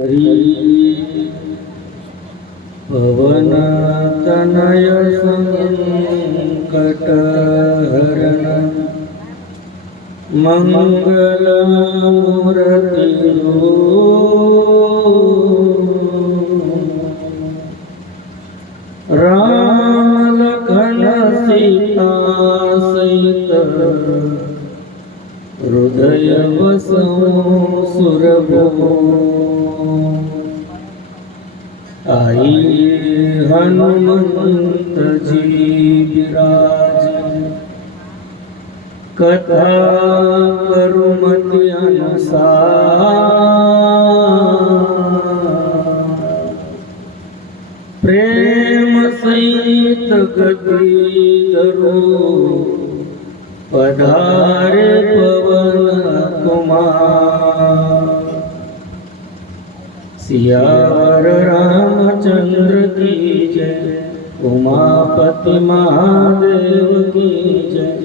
हरी पवन तनय संकट हरण मंगल मूर्ति राम लखन सीता सहित हृदय बसौ सुरभो आई हनुमंत जी विराज कथा करुमति अनुसार प्रेम सहित गति धरो पधारे पवन कुमार सियावर रामचंद्र की जय उमापति महादेव की जय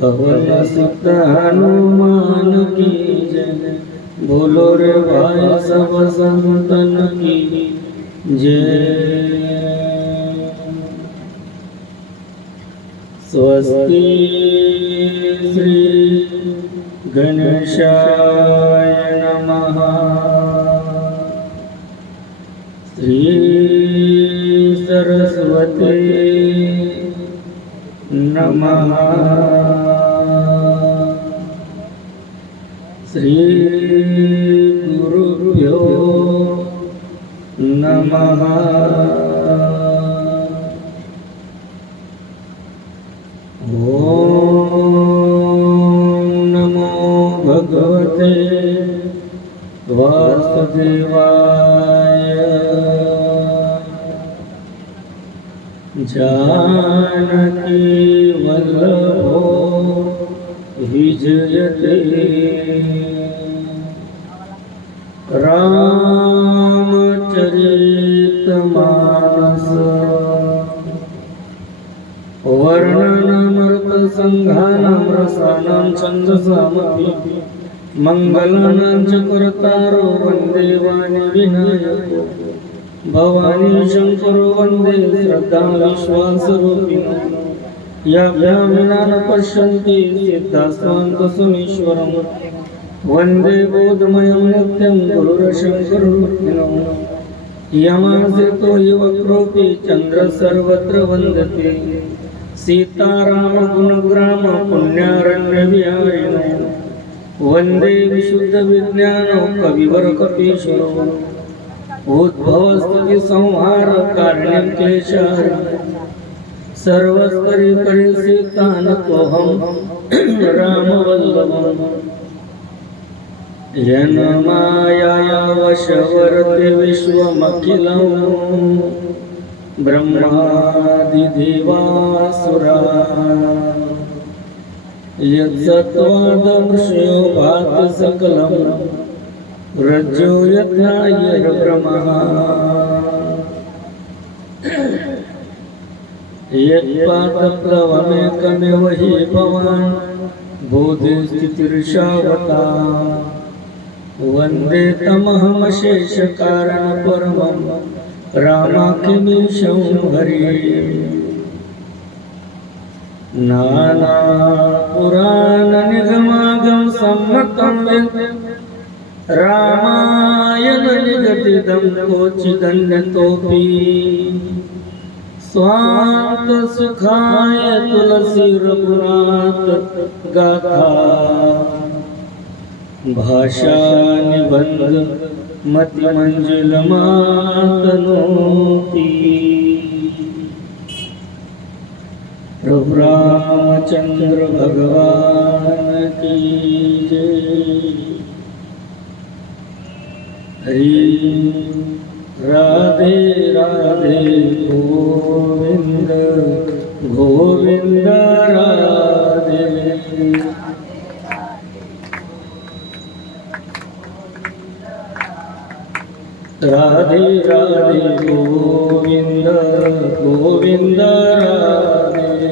पवन सुत हनुमान की जय बोलो रे भाई सब संतन की जय। स्वस्ति श्री गणेशाय नमः। श्री सरस्वती नमः। श्री गुरुभ्यो नमः। ओम नमो भगवते वासुदेवाय। जानकी वल्लभो विजयते रामचरितमानस वर्णनामृत संघानां रसानां छन्दसामपि मंगलानां च कर्तारो वन्दे वाणी विनायको भवानी शंकरो वन्दे श्रद्धां विश्वासरूपिणो याभ्यां विना न पश्यन्ति सिद्धास्वान्तसुमीश्वरं वन्दे बोधमयं नित्यं गुरुरशङ्कररूपिणो यमाश्रितो युवक्रोऽपि चन्द्रः सर्वत्र वन्दते सीतारामगुणग्राम पुण्यारण्यविहारिणो वन्दे विशुद्धविज्ञानो कविवरकपीश्वरो उद्भवस्तुति संहार कारुण्यक्लेशहर सर्वस्तरीपरिसीतानतोऽहं रामवल्लभम् येन मायया वशवर्ते विश्वमखिलं ब्रह्मादिदेवासुरा यत्सत्त्वादमृषयो भाति सकलं रज्जो यथा यर्भ्रमः यत्पातप्लवमेकमेव हि भवान् बोधिस्थितिर्षावताम् वन्दे तमहमशेषकारणपरमं रामाखिमीशं हरिं नानापुराणनिगमागम सम्मतं रामायणनिगदितं कोचिदन्यतोऽपि स्वान्तसुखाय तुलसी रघुनाथ गाथा भाषा निबंध मतिमंजुलमातनोति प्रभु रामचंद्र भगवान की जय। हरि राधे राधे गोविंद गोविंद राधे। राधे राधे गोविंद गोविंद राधे।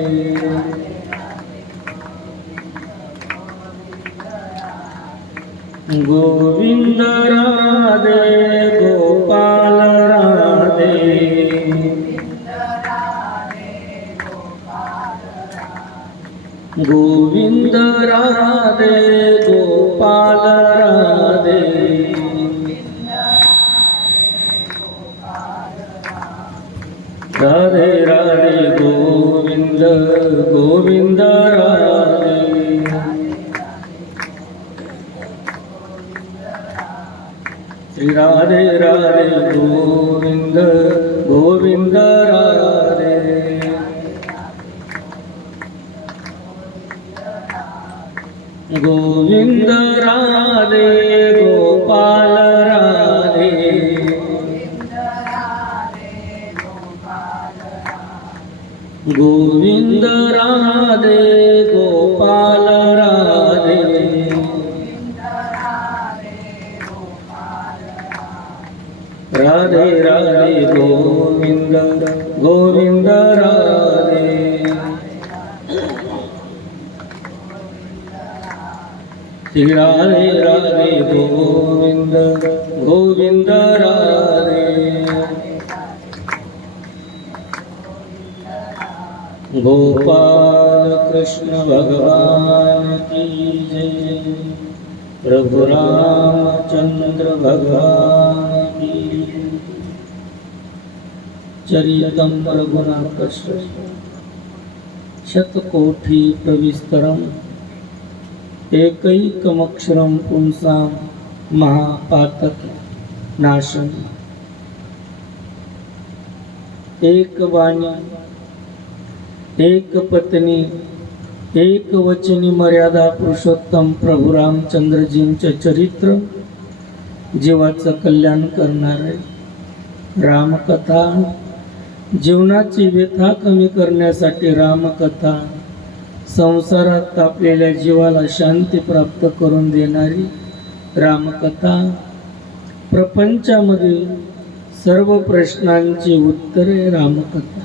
गोविंद राधे गोपाल राधे गोविंद राधे गोपाल राधे राधे राधे गोविंद गोविंद राधे श्री राधे राधे गोविंद गोविंद राधे गोविंद राधे गोपाल राधे गोविंद राधे गोपाल राधे राधे राधे गोविंद गोविंद राधे श्री राधे राधे गोविंद गोविंद राधे गोपाल कृष्ण भगवान की जय प्रभु रामचंद्र भगवान की चरितम रघुनाथस्य शतकोटि प्रविस्तरम एकैकमक्षरम पुंसां महापातक नाशम एक वाणी एक पत्नी एक वचनी मर्यादा पुरुषोत्तम प्रभु रामचंद्रजींचे चरित्र जीवाचं कल्याण करणारे रामकथा जीवनाची व्यथा कमी करण्यासाठी रामकथा संसारात तापलेल्या जीवाला शांती प्राप्त करून देणारी रामकथा प्रपंचामधील सर्व प्रश्नांची उत्तरे रामकथा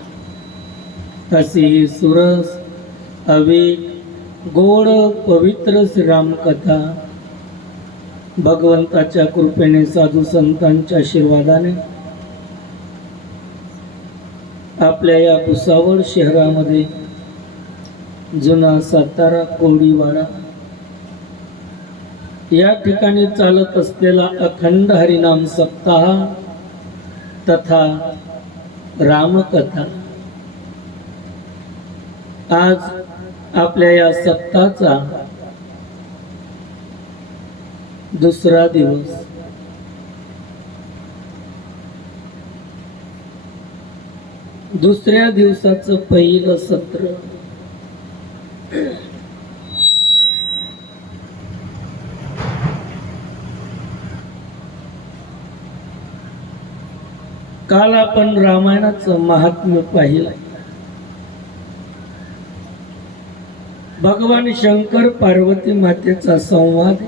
अशी ही सुरस अवीट गोड पवित्र श्रीरामकथा भगवंताच्या कृपेने साधू संतांच्या आशीर्वादाने आपल्या या भुसावळ शहरामध्ये जुना सातारा कोळीवाडा या ठिकाणी चालत असलेला अखंड हरिनाम सप्ताह तथा रामकथा आज आपल्या या सप्ताहाचा दुसरा दिवस दुसऱ्या दिवसाचं पहिलं सत्र काल आपण रामायणाचं महात्म्य पाहिलं. भगवान शंकर पार्वती मातेचा संवाद.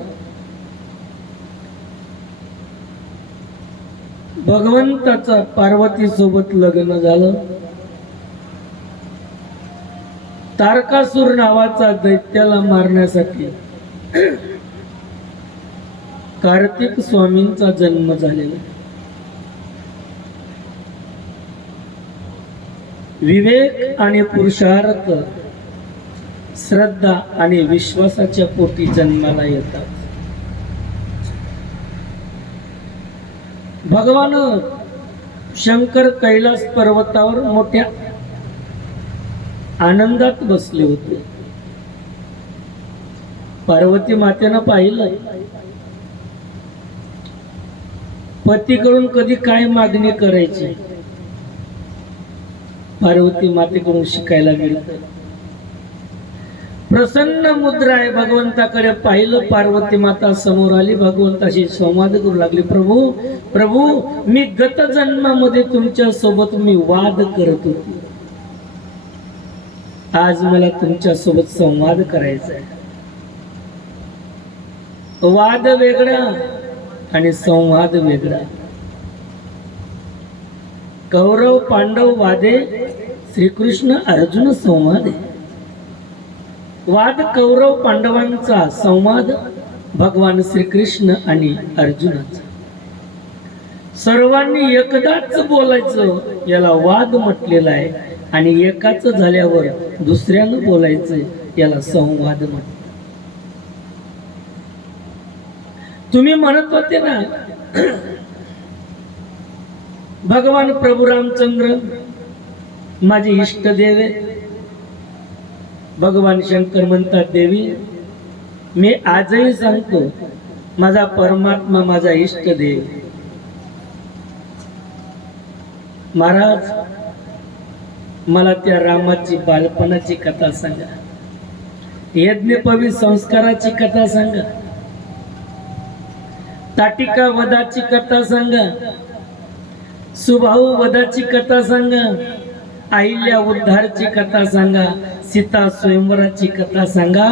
भगवंताचा पार्वती सोबत लग्न झालं. तारकासूर नावाचा दैत्याला मारण्यासाठी कार्तिक स्वामींचा जन्म झालेला. विवेक आणि पुरुषार्थ श्रद्धा आणि विश्वासाच्या पोटी जन्माला येतात. भगवान शंकर कैलास पर्वतावर मोठ्या आनंदात बसले होते. पार्वती मातेनं पाहिलं पतीकडून कधी काय मागणी करायची पार्वती मातेकडून शिकायला मिळतं. प्रसन्न मुद्रा आहे. भगवंताकडे पाहिलं. पार्वती माता समोर आली. भगवंताशी संवाद करू लागली. प्रभू प्रभू मी गत जन्मामध्ये तुमच्या सोबत मी वाद करत होती. आज मला तुमच्या सोबत संवाद करायचा आहे. वाद वेगळा आणि संवाद वेगळा. कौरव पांडव वादे श्रीकृष्ण अर्जुन संवाद. वाद कौरव पांडवांचा, संवाद भगवान श्रीकृष्ण आणि अर्जुनाचा. सर्वांनी एकदाच बोलायचं याला वाद म्हटलेला आहे, आणि एकाच झाल्यावर दुसऱ्यानं बोलायचं याला संवाद म्हटलं. तुम्ही म्हणत होते ना भगवान प्रभू रामचंद्र माझे इष्ट देव आहे. भगवान शंकर म्हणतात देवी मी आजही सांगतो माझा परमात्मा माझा इष्ट देव. महाराज मला त्या रामाची बालपणाची कथा सांगा, यज्ञपवी संस्काराची कथा सांगा, ताटिका वधाची कथा सांगा, सुभाऊ वधाची कथा सांगा, अहिल्या उद्धारची कथा सांगा, सीता स्वयंवराची कथा सांगा,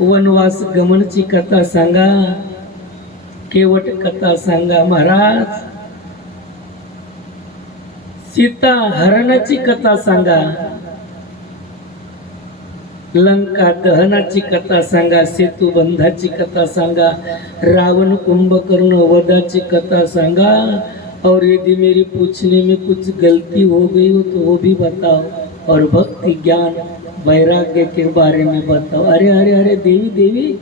वनवास गमनची कथा सांगा, केवट कथा सांगा. महाराज सीता हरणाची कथा सांगा, लंका दहनाची कथा सांगा, सेतू बंधाची कथा सांगा, रावण कुंभकर्ण वधाची कथा सांगा, और यदि मेरी पूछने में कुछ गलती हो गई हो तो वो भी बताओ, और भक्ति ज्ञान वैराग्य के बारे में बताओ. अरे अरे अरे देवी देवी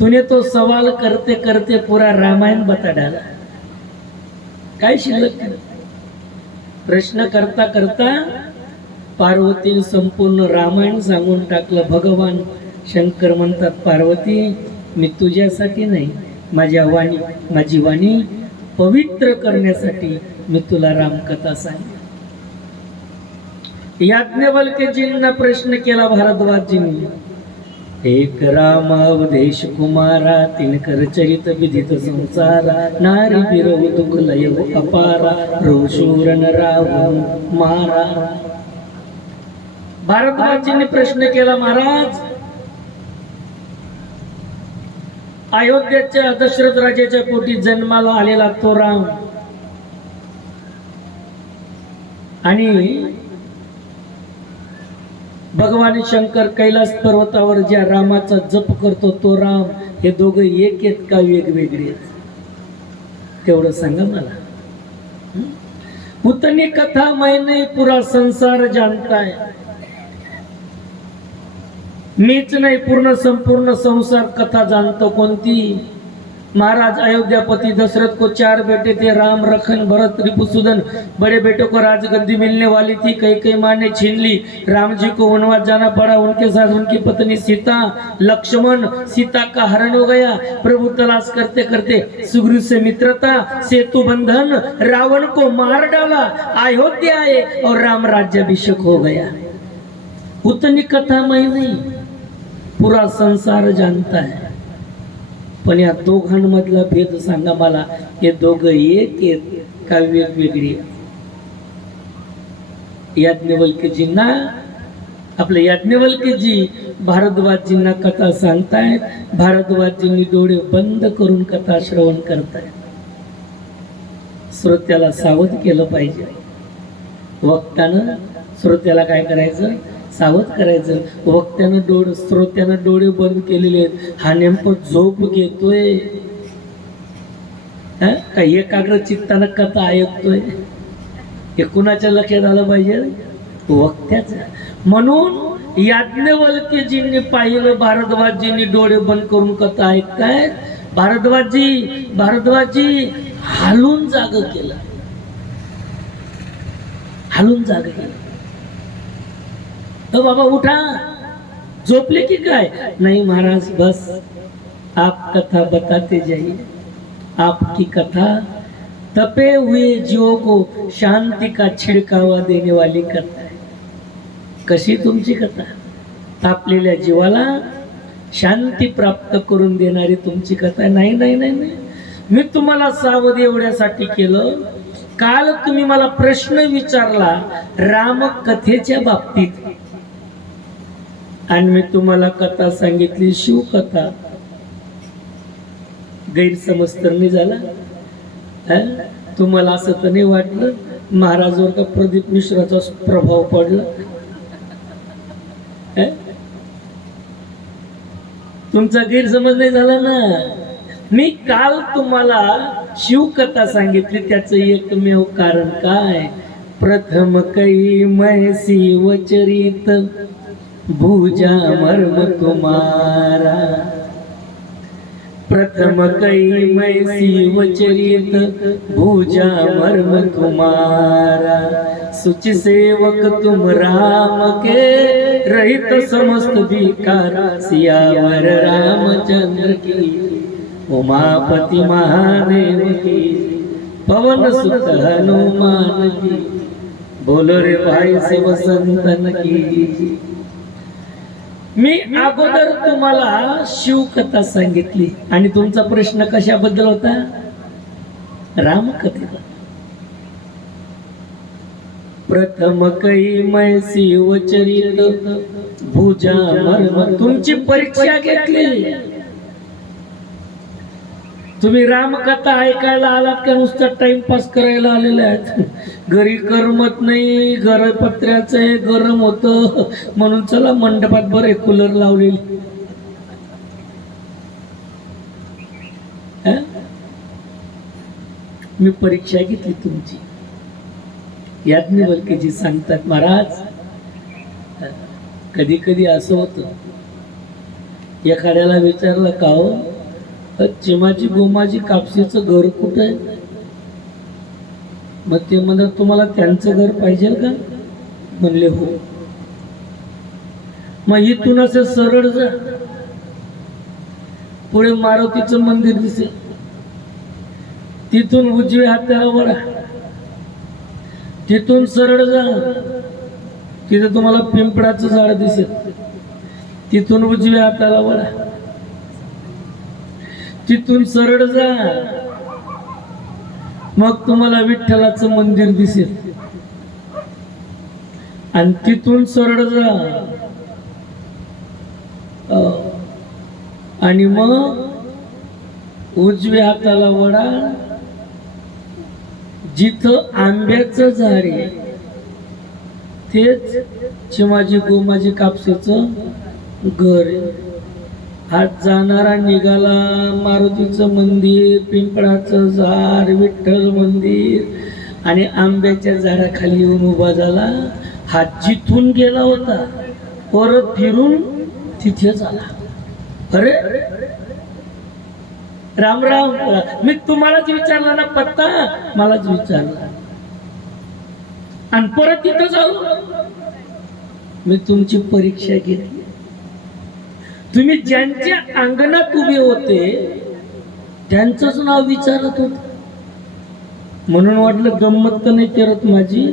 तूने तो सवाल करते करते पूरा रामायण बता डाला. काय शिल्लक केलं? प्रश्न करता करता पार्वतीने संपूर्ण रामायण सांगून टाकलं. भगवान शंकर म्हणतात पार्वती मी तुझ्यासाठी नाही, माझी वाणी पवित्र करण्यासाठी मी तुला रामकथा सांगितली. याज्ञवल्क्यजींना प्रश्न केला भारद्वाजजींनी, एक रामावधेश कुमारा तिनकर चरित विदित संसारा, नारी बिरव दुख लय अपारा, रोशूरन रावण मारा. भारद्वाजजींनी प्रश्न केला महाराज अयोध्येच्या दशरथ राजाच्या पोटी जन्माला आलेला तो राम आणि भगवान शंकर कैलास पर्वतावर ज्या रामाचा जप करतो तो राम, हे दोघं एक आहेत का वेगवेगळे आहेत? तेवढं सांगा मला. उतनी कथा मैंने पूरा संसार जानता है. मीच नाही पूर्ण संपूर्ण संसार कथा जानतो. कोणती? महाराज अयोध्यापति दशरथ को 4 बेटे थे, राम लखन भरत रिपुसुदन. बड़े बेटे को राजगद्दी मिलने वाली थी, कई माँ ने छीन ली. राम जी को वनवास जाना पड़ा, उनके साथ उनकी पत्नी सीता, लक्ष्मण. सीता का हरण हो गया. प्रभु तलाश करते करते सुग्रीव से मित्रता, सेतु बंधन, रावण को मार डाला, अयोध्या आए और राम राज्याभिषेक हो गया. उतनी कथा मैं नहीं, पूरा संसार जानता है. पण या दोघांमधला भेद सांगा मला. हे दोघं एक आहेत का वेगवेगळी? याज्ञवल्क्यजींना आपले याज्ञवल्क्यजी भारद्वाजजींना कथा सांगतायत. भारद्वाजजींनी डोळे बंद करून कथा श्रवण करतायत. श्रोत्याला सावध केलं पाहिजे. वक्तानं श्रोत्याला काय करायचं? सावध करायचं. वक्त्यानं श्रोत्यानं डोळे बंद केलेले आहेत. हा नेमकं झोप घेतोय का एकाग्र चित्तानं कथा ऐकतोय? हे कुणाच्या लक्षात आलं पाहिजे? वक्त्याचं. म्हणून याज्ञवल्क्यजींनी पाहिलं भारद्वाजजींनी डोळे बंद करून कथा ऐकतायत. भारद्वाजजी हालून जाग केलं. बाबा उठा, झोपले की काय? नहीं महाराज बस आप कथा बताते जाइए. आपकी कथा तपे हुए जीवों को शांति का छिड़कावा देने वाली कथा है. कशी तुमची कथा? तापलेल्या जीवाला शांती प्राप्त करून देणारी तुमची कथा. नाही नाही नाही नाही, मी तुम्हाला सावध एवढ्यासाठी केलं. काल तुम्ही मला प्रश्न विचारला रामकथेच्या बाबतीत आणि मी तुम्हाला कथा सांगितली शिवकथा. गैरसमज तर नाही झाला? तुम्हाला असं तर नाही वाटलं महाराजवर का प्रदीप मिश्राचा प्रभाव पडला? तुमचा गैरसमज नाही झाला ना? मी काल तुम्हाला शिवकथा सांगितली, त्याचं एकमेव कारण काय? प्रथम कै मैसी वचरित भुजा मर्म तुम्हारा, प्रथम कै मैसी वचरित भुजा मर्म तुम्हारा, सुच सेवक तुम राम के रहित समस्त विकार, सियावर रामचंद्र की, उमापति महादेव की, पवन सुत हनुमान की, बोलो रे भाई शिव संतन की. मी अगोदर तुम्हाला शिवकथा सांगितली आणि तुमचा प्रश्न कशाबद्दल होता? रामकथेचा. प्रथम कै मैसी वचरित भुजा मर्म. तुमची परीक्षा घेतली. तुम्ही रामकथा ऐकायला आलात का नुसतं टाइमपास करायला आलेले आहेत? घरी करमत नाही, घर पत्र्याचं आहे, गरम होतं म्हणून चला मंडपात बरे कूलर लावलेली. मी परीक्षा घेतली तुमची. याज्ञवल्क्यजी सांगतात, महाराज कधी कधी असं होतं, एखाद्याला विचारलं का हो चिमाची गोमाची कापसीचं घर कुठं आहे? मग ते म्हणतात तुम्हाला त्यांचं घर पाहिजे का? म्हणले हो. मग इथून असं सरळ जा, पुढे मारुतीचं मंदिर दिसेल, तिथून उजव्या हाताला वळा, तिथून सरळ जा, तिथे तुम्हाला पिंपळाचं झाड दिसेल, तिथून उजव्या हाताला वळा, तिथून सरळ जा, मग तुम्हाला विठ्ठलाचं मंदिर दिसेल, आणि तिथून सरळ जा, आणि मग उजव्या हाताला वळा, जिथं आंब्याचं झाड आहे तेच चिमाजी गोमाजी कापसेचं घर आहे. हात जाणारा निघाला, मारुतीचं मंदिर, पिंपळाचं झाड, विठ्ठल मंदिर आणि आंब्याच्या झाडाखाली येऊन उभा झाला. हात जिथून गेला होता परत फिरून तिथे झाला. अरे राम राम, मी तुम्हालाच विचारला ना पत्ता, मलाच विचारला आणि परत तिथं जाऊ. मी तुमची परीक्षा घेतली. तुम्ही ज्यांच्या अंगणात उभे होते त्यांचंच नाव विचारत होत, म्हणून वाटलं गंमत तर नाही करत माझी,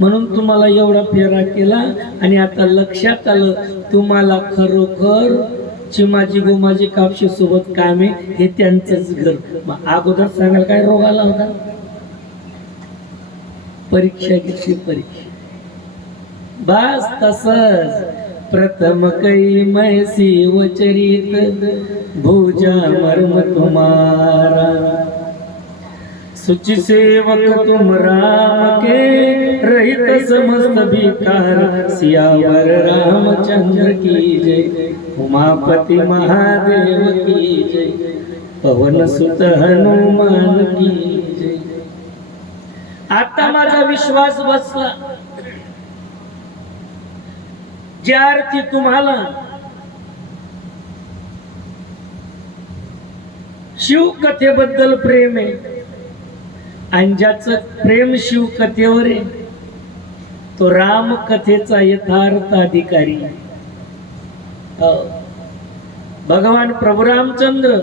म्हणून तुम्हाला एवढा फेरा केला. आणि आता लक्षात आलं तुम्हाला खरोखर चिमाजी गोमाजी कापशी सोबत काम आहे, हे त्यांचंच घर. मग अगोदर सांगाल काय रोग आला होता? परीक्षा घेतली, परीक्षा. बस तसंच प्रथम कै मैसी वचरित भुजा मर्म तुम्हारा, सुचि सेवक तुम राम के रहित समस्त विकार, सियावर रामचंद्र की जय, उमापति महादेव की जय, पवन सुत हनुमान की जय. आता माझा विश्वास बसला. ज्या अर्थी तुम्हाला शिवकथेबद्दल प्रेम आहे आणि ज्याचं प्रेम शिवकथेवर आहे तो रामकथेचा यथार्थ अधिकारी. भगवान प्रभू रामचंद्र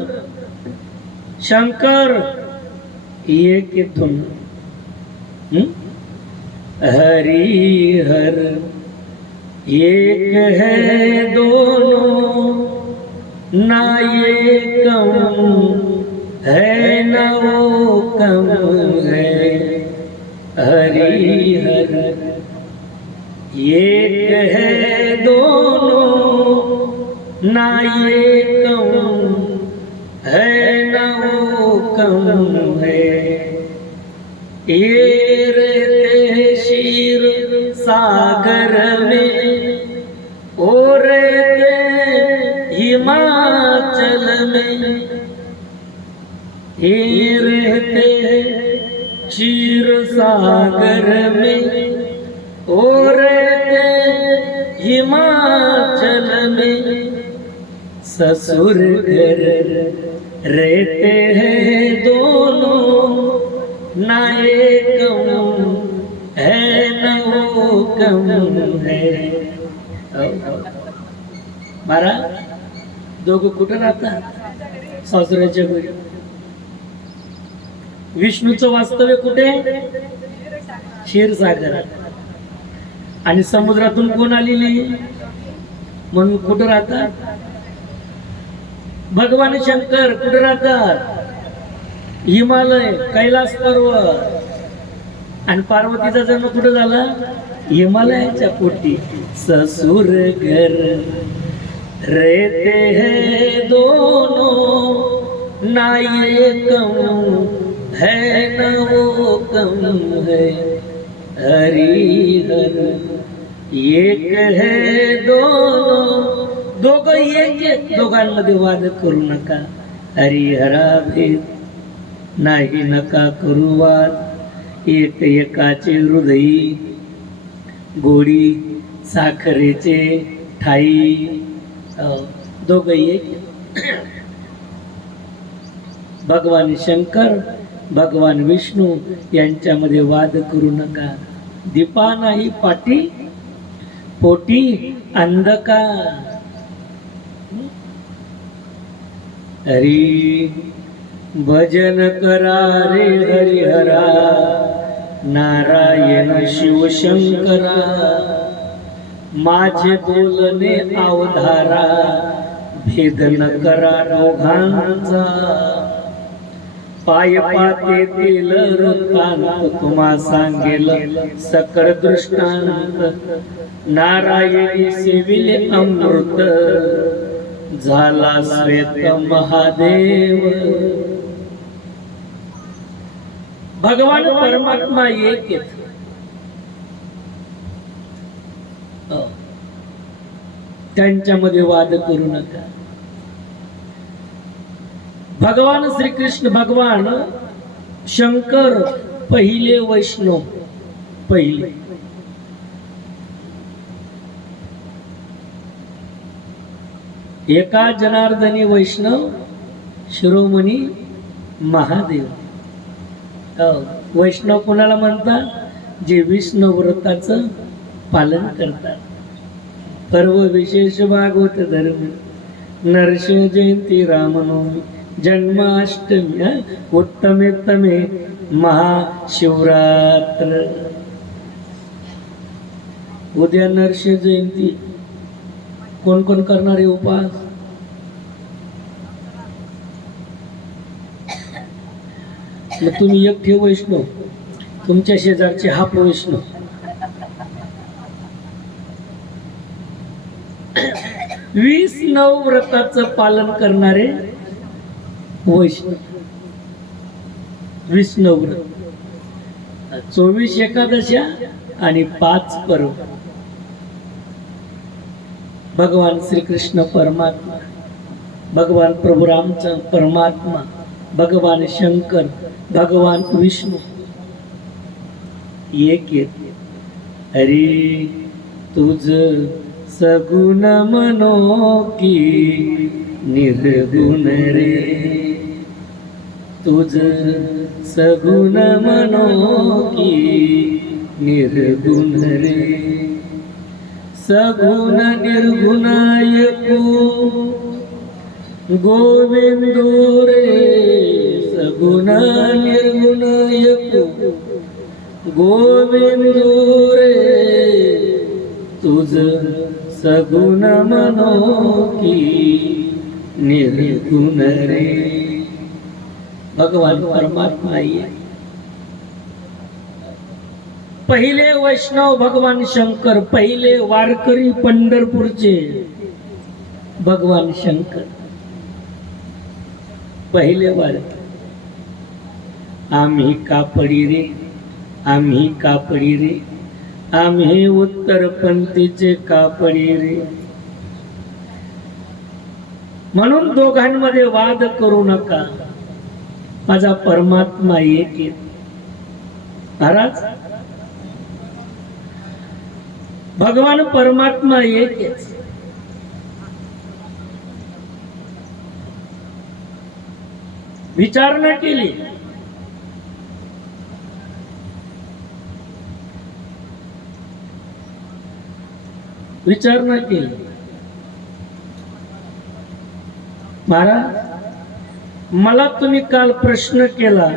शंकर एक इथून हरि हर एक है दोनों, ना ये कम है ना वो कम है, हरि हर एक है दोनों, ना ये कम है ना वो कम है, ये रहते हैं क्षीर सागर में, और हिमाचल में, क्षीर सागर में और हिमाचल में ससुर घर रहते हैं दोनों, ना एक है न वो कम है. बारा दोघं कुठं राहतात? सासऱ्याच्या घरी. विष्णूचं वास्तव्य कुठे? क्षीरसागरात. आणि समुद्रातून कोण आलेली म्हणून कुठं राहतात? भगवान शंकर. कुठं राहतात? हिमालय, कैलास पर्वत. आणि पार्वतीचा जन्म कुठं झाला? हिमालयाच्या पोटी. ससुर घर रहते हैं दोनों, ना ये कम है न वो कम है. हरी हर एक है दोनों. दोघं एक एक. दोघांमध्ये वाद करू नका. हरिहरा भेद नाही नका करू वाद. एक एकाचे हृदयी गोडी साखरेचे ठाई. दोघं एक. भगवान शंकर भगवान विष्णू यांच्यामध्ये वाद करू नका. दीपा नाही पाटी पोटी अंधकार. हरी भजन करा रे हरिहरा, नारायण शिवशंकरा. माझे बोलणे अवधारा, भेद न करा दोघांचा. पाय पातेतील वृत्तांत तुम्हा सांगेल सकळ दृष्टांत. नारायणी सेविले अमृत, झाला श्वेत महादेव. भगवान परमात्मा एक आहेत. त्यांच्यामध्ये वाद करू नका. भगवान श्रीकृष्ण भगवान शंकर पहिले वैष्णव. पहिले एका जनार्दनी वैष्णव शिरोमणी महादेव. वैष्णव कोणाला म्हणतात? जे विष्णू व्रताचं पालन करतात. पर्व विशेष भागवत धर्म, नरसिंह जयंती, रामनवमी, जन्माष्टमी, उत्तमेत्तमे महाशिवरात्र. उद्या नरसिंह जयंती. कोण कोण करणारे उपास? मग तुम्ही एकटे वैष्णव, तुमच्या शेजारचे हाप वैष्णव. 20 नवव्रताचं पालन करणारे वैष्णव. 20 नवव्रत, 24 एकादशा आणि 5 पर्व. भगवान श्रीकृष्ण परमात्मा, भगवान प्रभू रामचंद्र परमात्मा, भगवान शंकर, भगवान विष्णू एक येते. हरी तुझ सगुण मनो की निर्गुण रे. तुझ सगुण मनो की निर्गुण रे. सगुण निर्गुण एकू गोविंदू रे. सगुण निर्गुण एकू गोविंदू रे. तुझ सगुण मनो की निर्गुण रे. भगवान परमात्मा ये. पहिले वैष्णव भगवान शंकर. पहिले वारकरी पंढरपूरचे भगवान शंकर. पहिले वारकरी. आम्ही कापडी रे, आम्ही कापडी रे, आम्ही उत्तरपंथीचे कापडी रे. म्हणून दोघांमध्ये वाद करू नका. माझा परमात्मा एक आहे. महाराज भगवान परमात्मा एकच, विचारणा केली, विचारणा केली, महाराज मला तुम्ही काल प्रश्न केला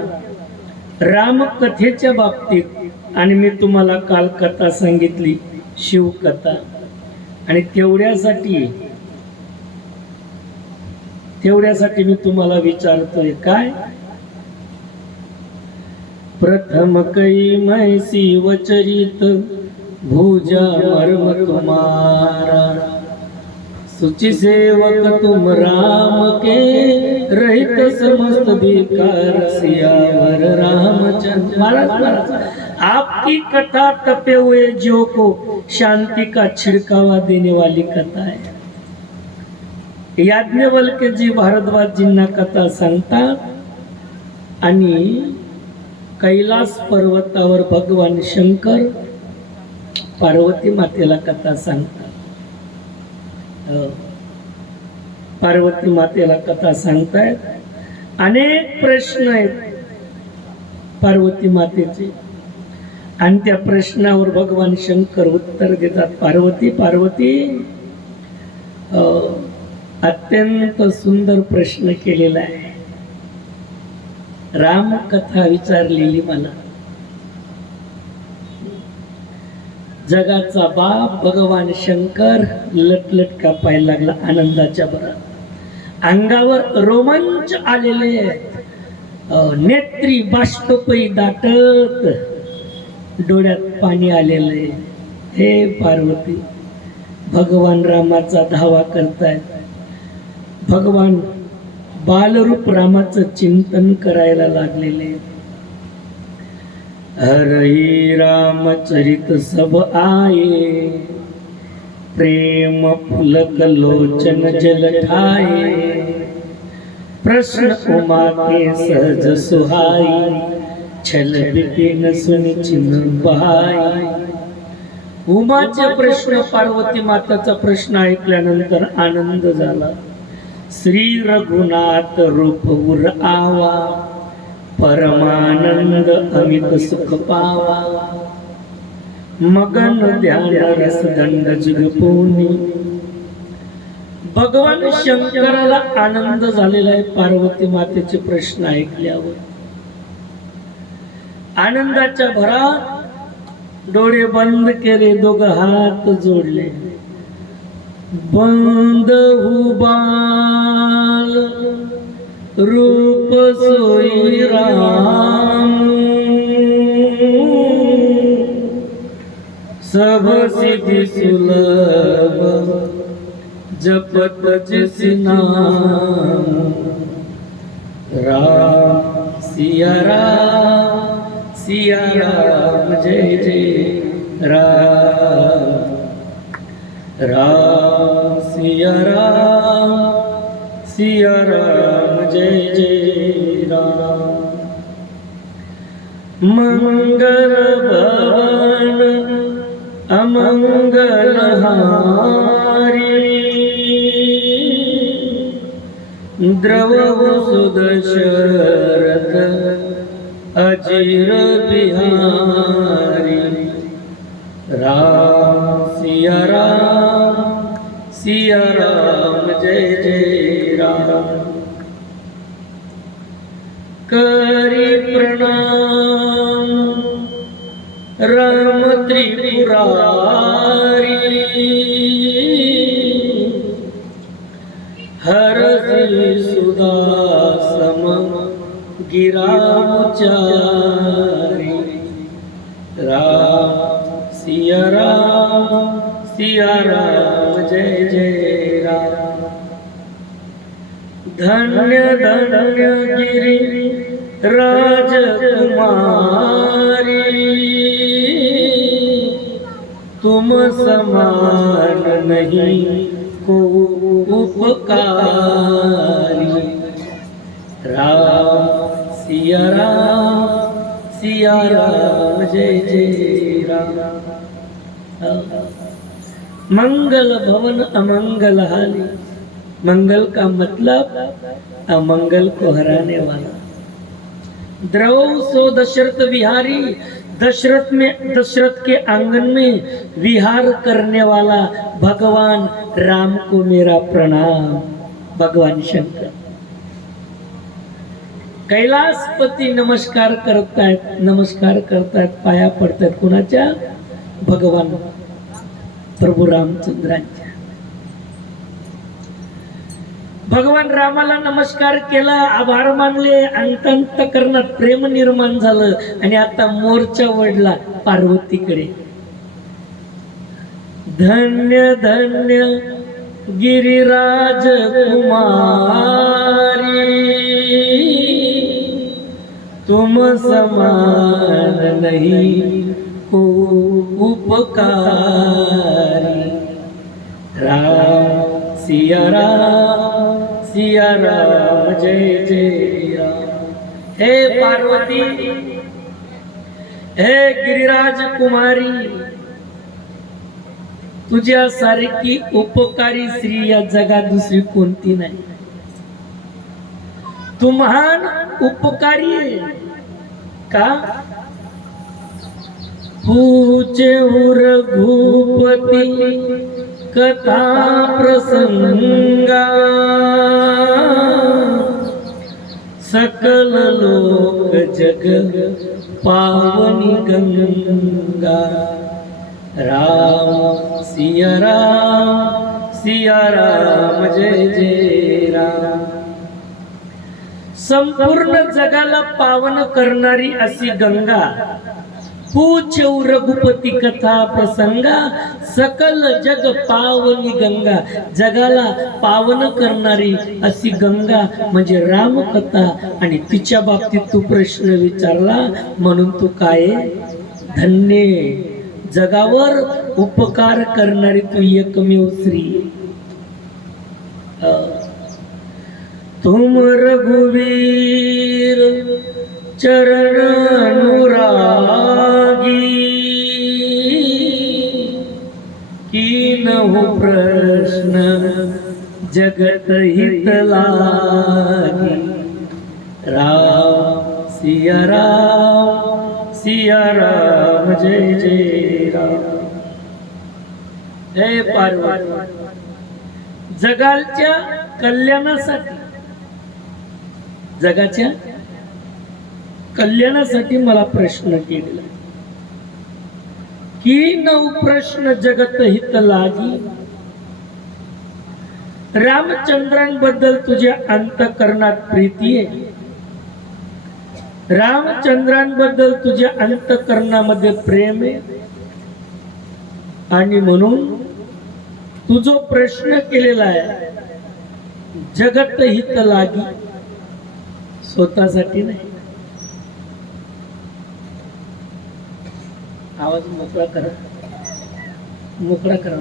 रामकथेच्या बाबतीत आणि मी तुम्हाला काल कथा सांगितली शिवकथा, आणि तेवढ्यासाठी मी तुम्हाला विचारतोय काय? प्रथम कै मैसी वचरित भुजा मर्म तुम्हारा, सुचि सेवक तुम राम के, रहित समस्त विकार सियावर रामचंद्र। महाराज आपकी कथा तपे हुए जीव को शांति का छिड़कावा देने वाली कथा है। याज्ञवल्क्य जी भारद्वाजजींना कथा सांगतात आणि कैलास पर्वतावर भगवान शंकर पार्वती मातेला कथा सांगतात। पार्वती मातेला कथा सांगतायत, अनेक प्रश्न आहेत पार्वती मातेचे, आणि त्या प्रश्नावर भगवान शंकर उत्तर देतात। पार्वती पार्वती अत्यंत सुंदर प्रश्न केलेला आहे, रामकथा विचारलेली मला। जगाचा बाप भगवान शंकर लटलट कापायला लागला आनंदाच्या भरात, अंगावर रोमांच आलेले आहेत, नेत्री बाष्पपै दाटत, डोळ्यात पाणी आलेले। हे पार्वती भगवान रामाचा धावा करतायत, भगवान बालरूप रामाचं चिंतन करायला लागलेले। हरई रामचरित सब आये, प्रेम फुलक लोचन जल ठाए, प्रश्न उमा के सहज सुहाई, छल बिपिन सुनि चिन्ह बहाई। उमाचे प्रश्न, पार्वती माताचा प्रश्न ऐकल्यानंतर आनंद झाला। श्री रघुनाथ रूप उर आवा, परमानंद अमित सुख पावा, मगन ध्यान रस दंड जुगपुनी। भगवान शंकराला आनंद झालेला आहे पार्वती मातेचे प्रश्न ऐकल्यावर। आनंदाच्या भरात डोळे बंद केले, दोघं हात जोडले। बंद हुबाल रूप सोई राम, सब सिद्धि सुलभ जपत जिस नाम। राम सिया राम जय जय राम, राम सिया राम जय जय राम। मंगल भवन अमंगल हारी, द्रवहु सुदशरथ अजीर बिहारी। राम सिया राम जय जय राम। करी प्रणाम राम त्रिपुरारी, हरसि सुदासम गिरामुचारी। राम सिया राम जय जय राम। धन्य धन्य गिरि राजकुमारी, तुम समान नहीं को उपकारी। राम सिया सिया राम जय जय राम। मंगल भवन अमंगल हानि, मंगल का मतलब अमंगल को हराने वाला। द्रव सो दशरथ विहारी, दशरथ के आंगन में विहार करने वाला भगवान राम को मेरा प्रणाम। भगवान शंकर कैलासपती नमस्कार करतायत, पाया पडतायत कुणाच्या? भगवान प्रभू रामचंद्रांच्या। भगवान रामाला नमस्कार केला, आभार मानले, अंतकरणात प्रेम निर्माण झालं आणि आता मोर्चा वडला पार्वतीकडे। धन्य धन्य गिरिराज कुमारी, तुम समान नहीं को उपकारी। राम सिया राम जय जय राम। हे पार्वती, हे गिरिराज कुमारी, तुझ्यासारखी उपकारी स्त्री या जगात दुसरी कोणती नाही। तू महान उपकारी आहे का? पूजे रघुपती कथा प्रसंगा, सकल लोक जग पावनी गंगा। राम सिया राम जय जय राम। संपूर्ण जगाला पावन करणारी अशी गंगा, पूछ रघुपती कथा प्रसंगा, सकल जग पावनी गंगा। जगाला पावन करणारी अशी गंगा म्हणजे रामकथा। आणि तिच्या बाबतीत तू प्रश्न विचारला म्हणून तू काय धन्य, जगावर उपकार करणारी तू एकमेव स्त्री। तुम रघुवीर चरण अनुरागी, कीनहु प्रश्न जगत हित लागी। राम सिया राम जय जय राम। हे पार्वती, जगाच्या कल्याणासाठी, जगाच्या कल्याणासाठी मला प्रश्न केलेला की नऊ प्रश्न जगत हित लागी। रामचंद्रांबद्दल तुझ्या अंतकरणात प्रीती आहे, रामचंद्रांबद्दल तुझ्या अंतकरणामध्ये प्रेम आहे, आणि म्हणून तू जो प्रश्न केलेला आहे जगत हित लागी, स्वतःसाठी नाही। आवाज मोकळा करा, मोकळा करा।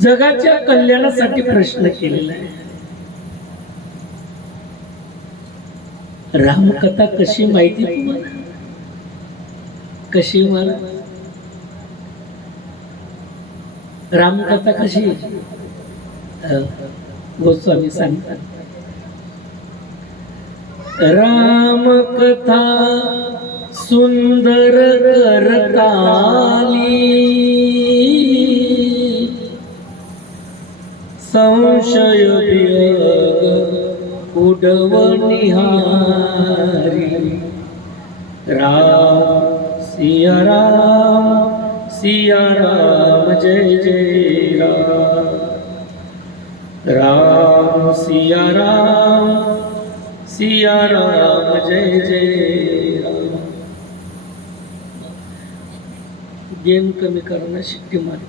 जगाच्या कल्याणासाठी प्रश्न केलेला आहे। रामकथा कशी माहिती तुम्हाला? कशी मला रामकथा कशी? गोस्वामी सांगतात, राम कथा सुंदर करताली, संशय वियोग उडवनिहारी। राम सिया राम जय जय राम। राम सिया राम जय जय राम। गेम कमी करणं शिट्टी मार।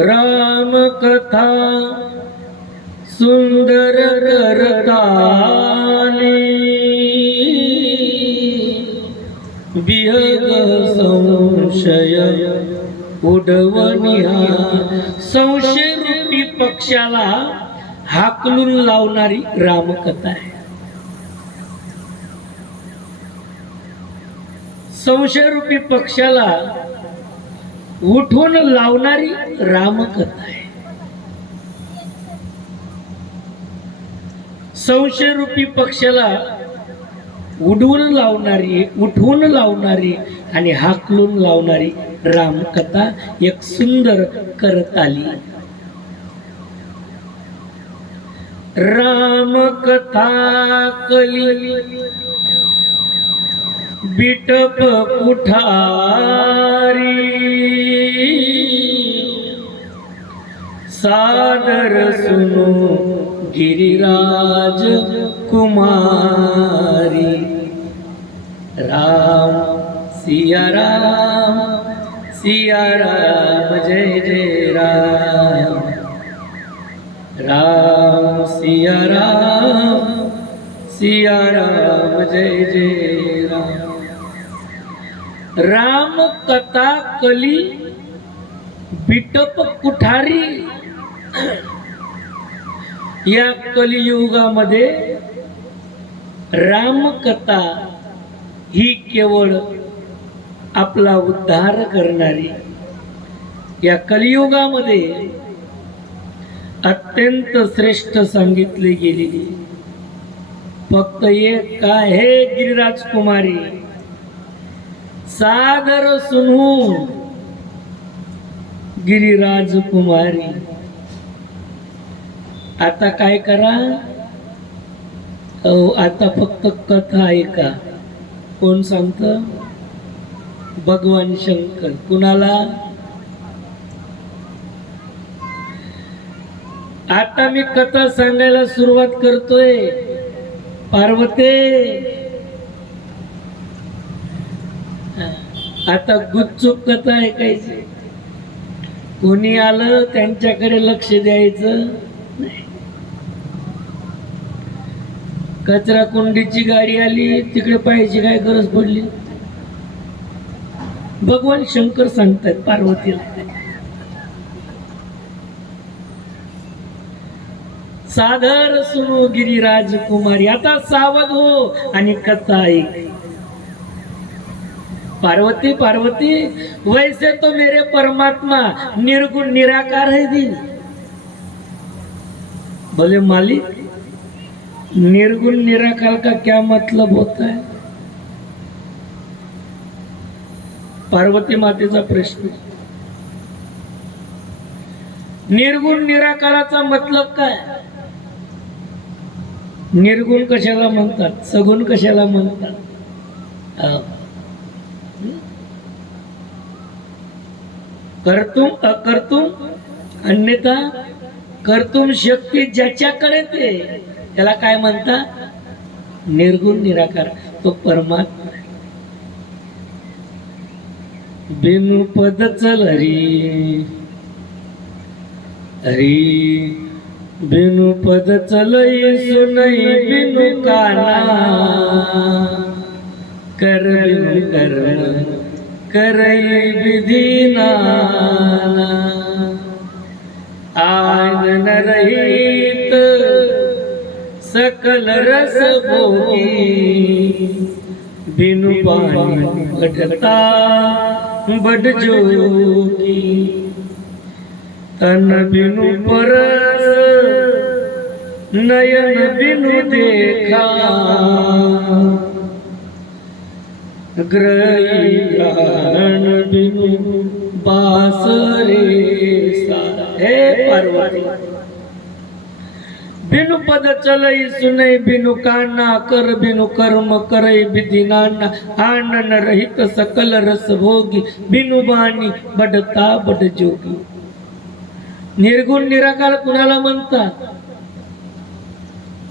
राम कथा सुंदर करताली, विहग संशय उडवनिहार। संशय रूपी पक्षाला हाकलून लावणारी रामकथा आहे. संशयरूपी पक्षाला उठवून लावणारी रामकथा आहे. संशयरूपी पक्षाला उठवून लावणारी आणि हाकलून लावणारी रामकथा एक सुंदर करताली. रामकथा कली बिटप कुठारी सादर सुनो गिरिराज कुमारी. राम सिया राम जय जय राम. राम सिया राम जय जय राम. राम कथा कली बिटप कुठारी. या कलियुगामध्ये रामकथा ही केवळ आपला उद्धार करणारी, या कलियुगामध्ये अत्यंत श्रेष्ठ सांगितली गेलेली फक्त एक काय हे गिरिराज कुमारी. सादर सुनू गिरिराज कुमारी. आता काय करा, आता फक्त कथा ऐका. कोण सांगत? भगवान शंकर. कुणाला? आता मी कथा सांगायला सुरुवात करतोय. पार्वते, आता गुपचूप कथा ऐकायची. कोणी आलं त्यांच्याकडे लक्ष द्यायचं नाही. कचरा कुंडीची गाडी आली तिकडे पाहायची काय गरज पडली? भगवान शंकर सांगतात पार्वतीला, सादर सुनो गिरिराज कुमारी. आता सावध हो आणि कथा ऐक. पार्वती पार्वती, वैसे तो मेरे परमात्मा निर्गुण निराकार है दिन. बोले मालिक, निर्गुण निराकार का क्या मतलब होता है? पार्वती मातेचा प्रश्न. निर्गुण निराकाराचा मतलब काय? निर्गुण कशाला म्हणतात? सगुण कशाला म्हणतात? कर्तुम अकर्तुम अन्यथा कर्तुम शक्ती ज्याच्याकडे ते त्याला काय म्हणतात? निर्गुण निराकार. तो परमात्मा. बिनु पद चल हरी हरी, बिनु पद चलई सुनई बिनु काना, कर बिनु कर्म करई विधि नाना. आन न रहित सकल रस भोगी, बिनु पानी घटता बड जोगी. तन बिनु परस नयन बिनु देखा, ग्रही प्राण बिनु बास रे सा. हे पार्वती, बिनु पद चलई सुनई बिनु काना, कर बिनु कर्म करई विधि नाना. आनन रहित सकल रस भोगी, बिनु बानी बडता बड जोगी. निर्गुण निराकार कुणाला म्हणतात?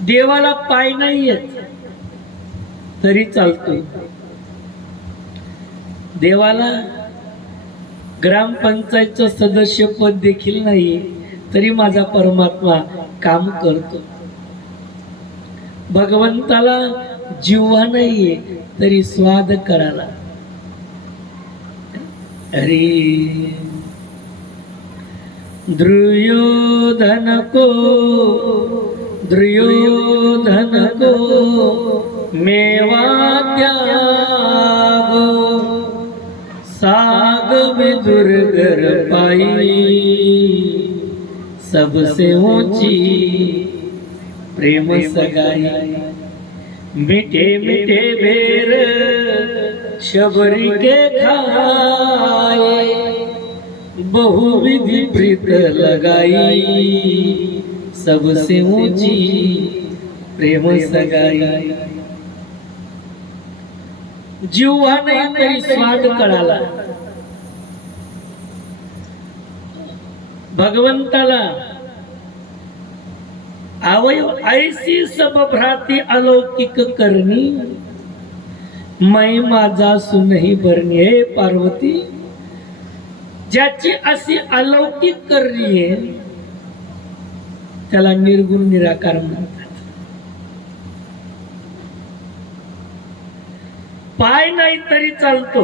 देवाला पाय नाही येत तरी चालतो. देवाला ग्रामपंचायतचं सदस्य पद देखील नाही तरी माझा परमात्मा काम करतो. भगवंताला जिव्हा नाहीये तरी स्वाद करायला. अरे दुर्योधन को मेवा त्यागो साग विदुर घर पाई सबसे ऊंची प्रेम सगाई मीठे मीठे बेर शबरी के खाए बहुविधि प्रीत लगाई सबसे ऊंची प्रेम सगाई जीवा नाही तरी स्वाद कळाला भगवंताला आवय ऐसी सब भ्राती अलौकिक करणी मै माझा सुनही बरणी हे पार्वती ज्याची अशी अलौकिक करणी आहे त्याला निर्गुण निराकार म्हणतात. पाय नाही तरी चालतो,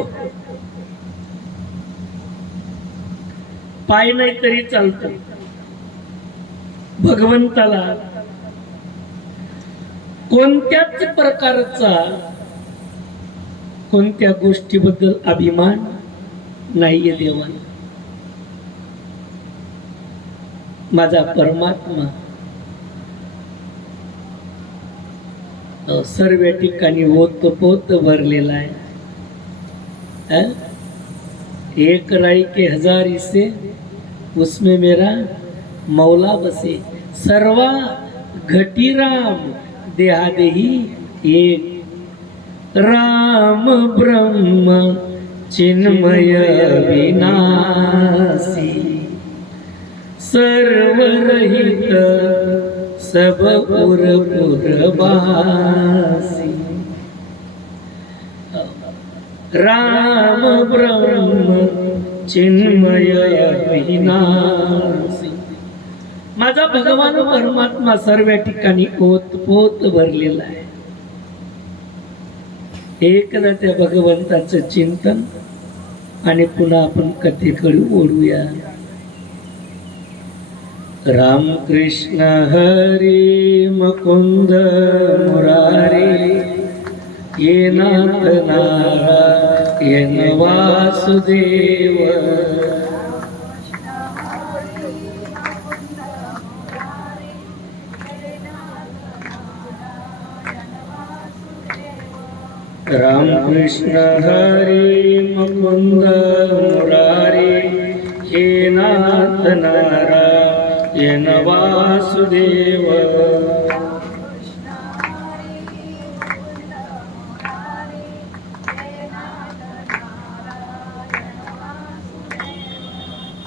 पाय नाही तरी चालतो. भगवंताला कोणत्याच प्रकारचा कोणत्या गोष्टीबद्दल अभिमान नाहीये देवाला. माझा परमात्मा सर्व ठिकाणी ओतपोत भरलेला आहे. एक राई के हजार हिस्से उसमें मेरा मौला बसे सर्वा घटीराम देहादेही एक राम ब्रह्म चिन्मय विनाशी सर्वरहित सब पुर पुरवासी राम ब्रह्म चिन्मय विनाशी. माझा भगवान परमात्मा सर्व ठिकाणी ओतपोत भरलेला आहे. एकदा त्या भगवंताचं चिंतन आणि पुन्हा आपण कथेकडे ओढूया. राम कृष्ण हरी मुकुंद मुरारी ये नाथ नारायण वासुदेव. राम कृष्ण हरी मुकुंद मुरारी हे नाथ नारायण वासुदेव.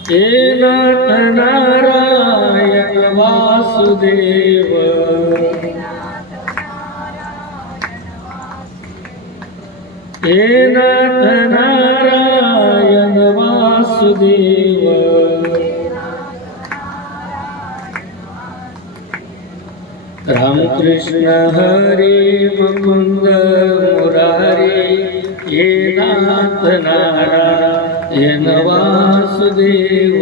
हे नाथ नारायण वासुदेव. हे नाथ नारायण वासुदेव. राम कृष्ण हरी मुकुंद मुरारी हे नाथ नारायण वासुदेव.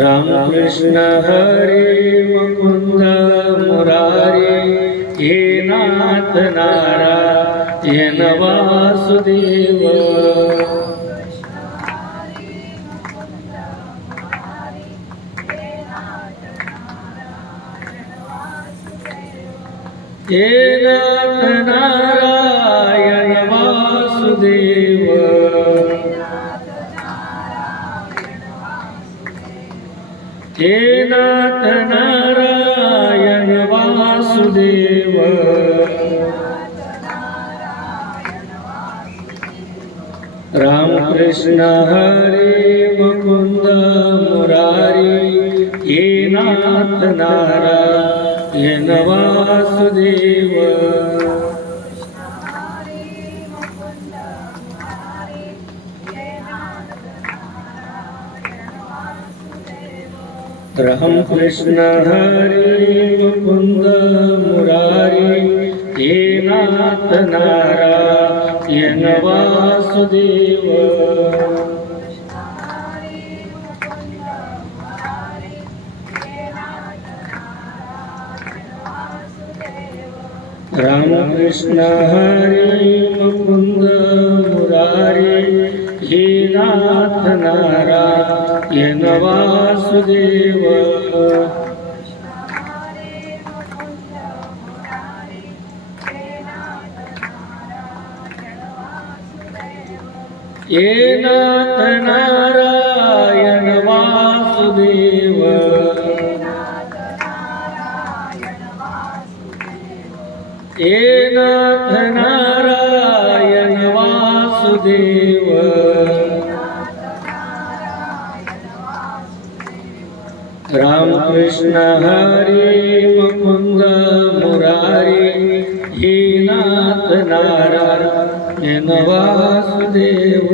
राम कृष्ण हरी मुकुंद मुरारी हे नाथ नारायण वासुदेव. हे नाथ नारायण वासुदेव. हे नाथ नारायण वासुदेव. राम कृष्ण हरी मुकुंद मुरारी हे नाथ नारायण वासुदेव. राम कृष्ण हरी मुकुंद मुरारी हे नाथ नारायण वासुदेव. रामकृष्ण हरी मुकुंद मुरारी, हे नाथ नारायण वासुदेव. हे नाथ नारायण वासुदेव. हे नाथ नारायण वासुदेव. रामकृष्ण हरी मुकुंद मुरारी, हे नाथ नारायण वासुदेव.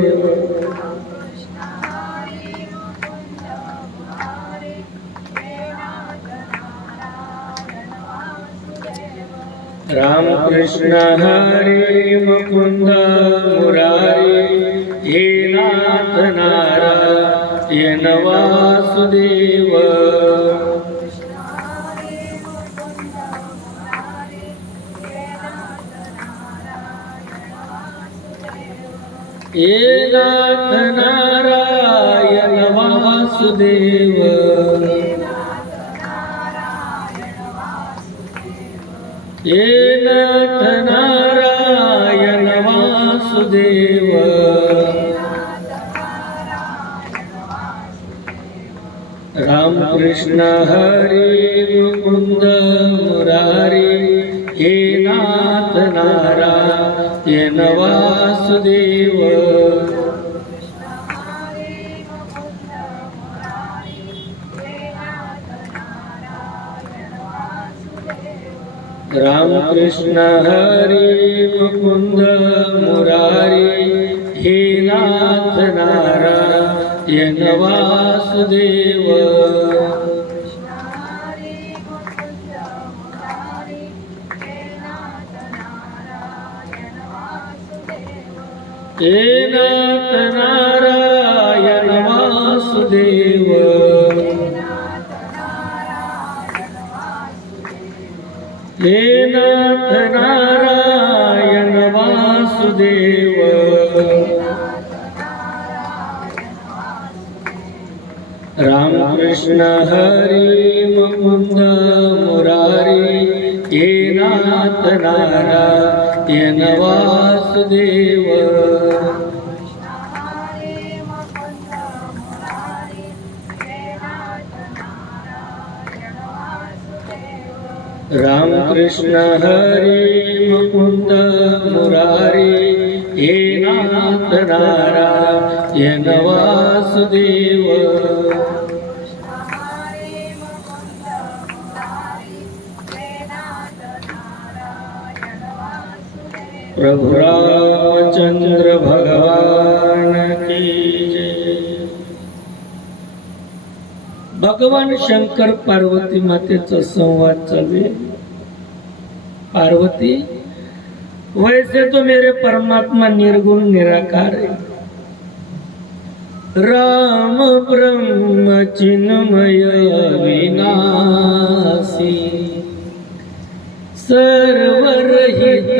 रामकृष्ण हरी मुकुंद मुरारी, हे नाथ नारायण वासुदेव. हे नाथ नारायण वासुदेव. हे नाथ नारायण वासुदेव. रामकृष्ण हरी मुकुंद मुरारी, हे नाथ नारायण वासुदेव. रामकृष्ण हरी मुकुंद मुरारी, हे नाथ नारायण वासुदेव. हे नाथ नारायण वासुदेव. हे नाथ नारायण वासुदेव. रामकृष्ण हरी मुकुंद मुरारी, हे नाथ नारायण वासुदेव. रामकृष्ण हरी मुकुंद मुरारी, हे नाथ नारायण वासुदेव. प्रभु रामचंद्र भगवान की जय. भगवान शंकर पार्वती मातेचा संवाद चालू है. पार्वती, वैसे तो मेरे परमात्मा निर्गुण निराकार है. राम ब्रह्म चिन्मय विनाशी, सर्वरहित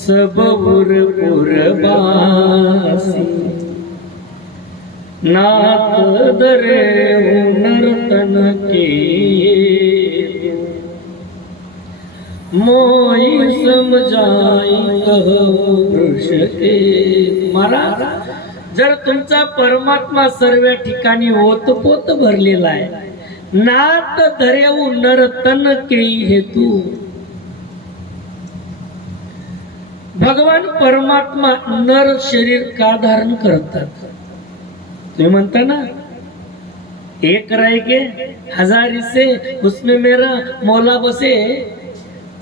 सबुर पुरबासी. नाथ दरे नर्तन के मोई समजाई कहो वृष एक. महाराज, जर तुमचा परमात्मा सर्व ठिकाणी ओतपोत भरलेला आहे, नाथ धरेऊ नर्तन के हेतू. भगवान परमात्मा नर शरीर का धारण करतात? तुम्ही म्हणता ना, एक राय के हजार से उसमें मेरा मौला बसे,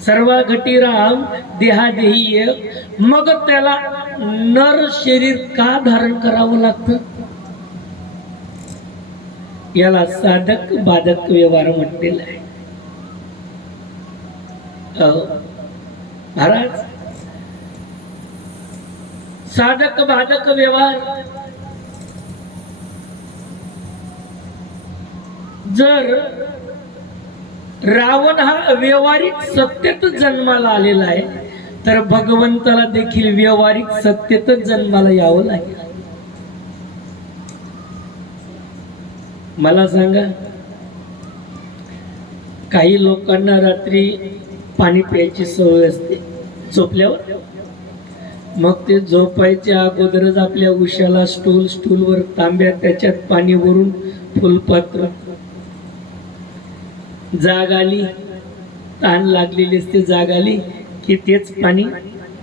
सर्वा घटी राम देहा देही एक. मग त्याला नर शरीर का धारण करावं लागतं? याला साधक बाधक व्यवहार म्हटलेला आहे. महाराज साधक बाधक व्यवहार जर रावण हा व्यावहारिक सत्तेतच जन्माला आलेला आहे तर भगवंताला देखील व्यावहारिक सत्तेतच जन्माला यावं लागेल. मला सांगा, काही लोकांना रात्री पाणी प्यायची सवय असते झोपल्यावर, मग ते झोपायच्या अगोदरच आपल्या उशाला स्टूलवर तांब्या, त्याच्यात पाणी भरून फुलपात्र, जाग आली, ताण लागलेली असते, जाग आली की तेच पाणी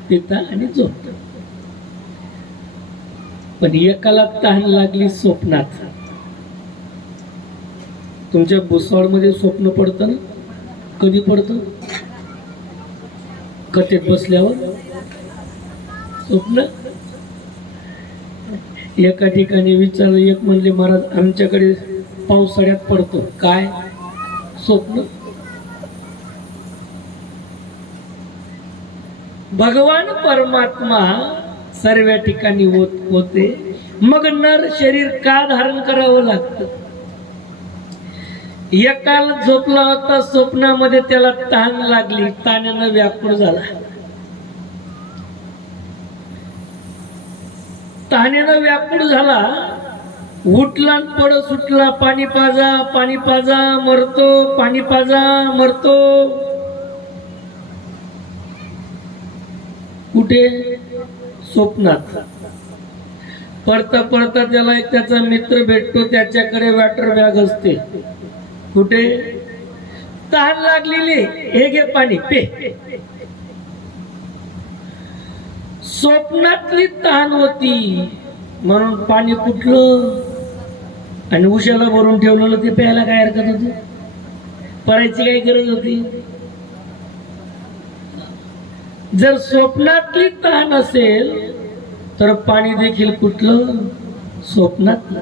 पिता आणि झोपतात. पण एकाला ताण लागली स्वप्नात. तुमच्या भुसावळमध्ये स्वप्न पडतं ना? कधी पडतं? कथेत बसल्यावर स्वप्न. एका ठिकाणी विचारलं, एक म्हणले महाराज आमच्याकडे पावसाळ्यात पडतो. काय? स्वप्न. भगवान परमात्मा सर्व ठिकाणी होते, मग नर शरीर का धारण करावं लागतं? एकाला झोपला होता, स्वप्नामध्ये त्याला तहान लागली, ताण्यानं व्याकुळ झाला. तहानेनं व्याकुळ झाला, उठला पड सुटला, पाणी पाजा, पाणी पाजा, मरतो, पाणी पाजा, मरतो. कुठे? स्वप्नात. पडता पडता त्याला एक त्याचा मित्र भेटतो, त्याच्याकडे वॉटर बॅग असते. कुठे? तहान लागलेली, हे घे पाणी पे. स्वप्नातली तहान होती म्हणून पाणी कुठलं आणि उशाला भरून ठेवलेलं ते प्यायला काय हरकत होती? पडायची काही गरज होती? जर स्वप्नातली तहान असेल तर पाणी देखील कुठलं? स्वप्नातलं.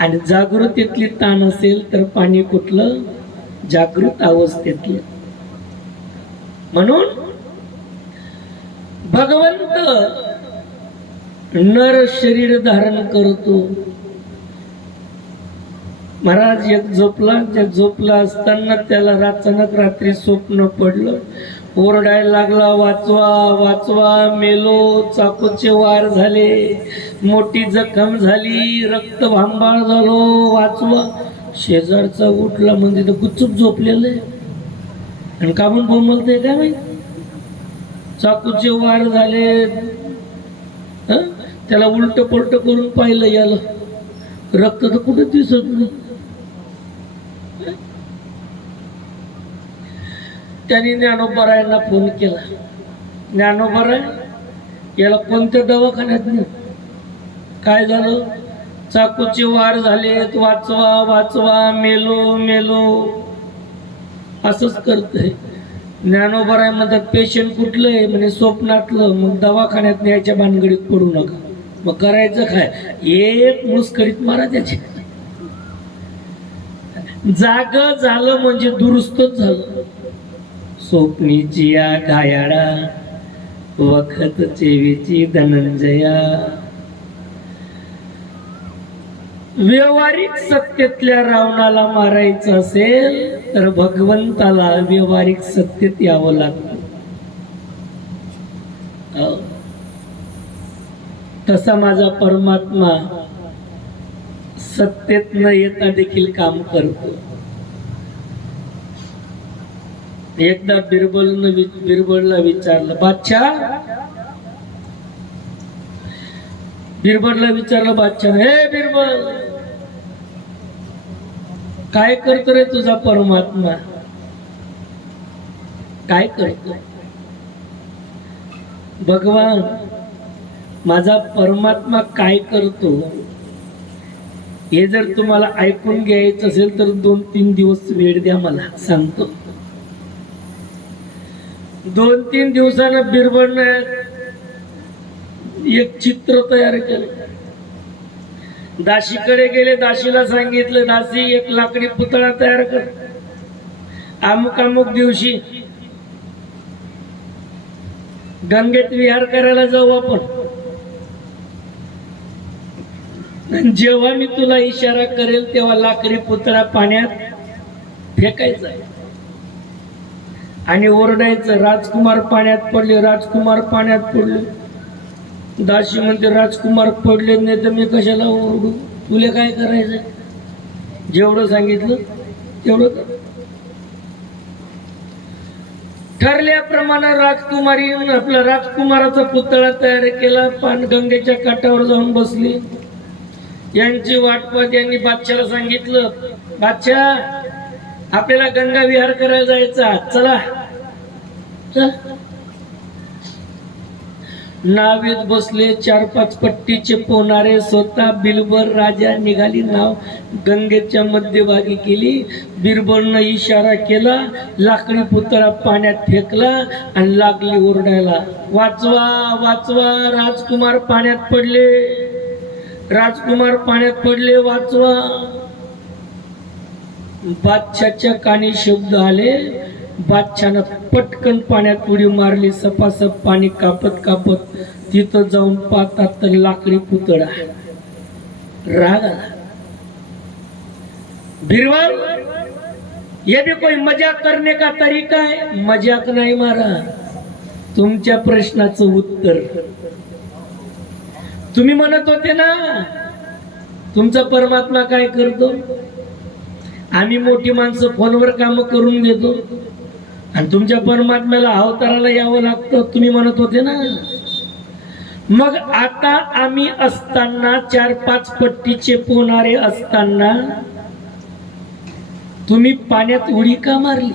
आणि जागृतीतली ताण असेल तर पाणी कुठलं? जागृत अवस्थेतलं. म्हणून भगवंत नर शरीर धारण करतो. महाराज एक झोपला असताना त्याला अचानक रात्री स्वप्न पडलं. ओरडायला लागला, वाचवा वाचवा, मेलो, चाकूचे वार झाले, मोठी जखम झाली, रक्त भांबाळ झालो, वाचवा. शेजारचा उठला, म्हणजे तर गुच्चूप झोपलेलं आहे आणि का म्हणून बोंबलतंय काय माहिती. चाकूचे वार झाले, त्याला उलट पलट करून पाहिलं, याला रक्त तर कुठे दिसत नाही. त्यांनी ज्ञानोबारायांना फोन केला. ज्ञानोबाराय, याला कोणत्या दवाखान्यात नाही? काय झालं? चाकूचे वार झालेत, वाचवा वाचवा, मेलो मेलो, असंच करतंय. ज्ञानोबाराय म्हणतात, पेशंट कुठलं आहे? म्हणे स्वप्नातलं. मग दवाखान्यात न्यायच्या भानगडीत पडू नका. मग करायचं काय? एक मुस्करीत मारा त्याची. जाग झालं म्हणजे दुरुस्तच झालं. स्वप्नीची या घायाळा, वखत चेवीची धनंजया. व्यावहारिक सत्तेतल्या रावणाला मारायचं असेल तर भगवंताला व्यावहारिक सत्तेत यावं लागतं. तसा माझा परमात्मा सत्तेत न येता देखील काम करतो. एकदा बिरबलला विचारलं, बादशाह, हे बिरबल, काय करतो रे तुझा परमात्मा? काय करतो? भगवान माझा परमात्मा काय करतो हे जर तुम्हाला ऐकून घ्यायचं असेल तर 2-3 दिवस वेळ द्या, मला सांगतो. 2-3 दिवसानं बिरबलने एक चित्र तयार केलं. दाशीकडे गेले, दाशीला सांगितलं, दासी एक लाकडी पुतळा तयार कर, अमुक अमुक दिवशी गंगेत विहार करायला जाऊ आपण. जेव्हा मी तुला इशारा करेल तेव्हा लाकडी पुतळा पाण्यात फेकायचा आणि ओरडायचं, राजकुमार पाण्यात पडले, राजकुमार पाण्यात पडले. दाशी म्हणते राजकुमार पडले नाही तर मी कशाला ओरडू, तुला काय करायचं. जेवढं सांगितलं तेवढं कर. ठरल्याप्रमाणे राजकुमारी आपला राजकुमाराचा पुतळा तयार केला. गंगेच्या काठावर जाऊन बसली. यांची वाट पाहत यांनी बादशाला सांगितलं, बादशाह आपल्याला गंगा विहार करायला जायचा, चला चल. नावेत बसले 4-5 पट्टीचे पोहणारे. स्वतः बिरबल राजा निघाली नाव गंगेच्या मध्यभागी केली. बिरबलनं इशारा केला, लाकडी पुतळा पाण्यात फेकला आणि लागली ओरडायला, वाचवा वाचवा, राजकुमार पाण्यात पडले, राजकुमार पाण्यात पडले, वाचवा. बादशाच्या कानी शब्द आले. बादशानं पटकन पाण्यात उडी मारली. सपासप पाणी कापत कापत तिथं जाऊन पाहतात तर लाकडी पुतळा. राग आला. बिरबल, ये भी कोई मजाक करने का तरीका है? मजाक नाही मारा. तुमच्या प्रश्नाचं उत्तर तुम्ही म्हणत होते ना तुमचा परमात्मा काय करतो, आम्ही मोठी माणसं फोनवर काम करून घेतो आणि तुमच्या परमात्म्याला अवताराला यावं लागतं, तुम्ही म्हणत होते ना. मग आता आम्ही असताना 4-5 पट्टीचे पोहणारे असताना तुम्ही पाण्यात उडी का मारली?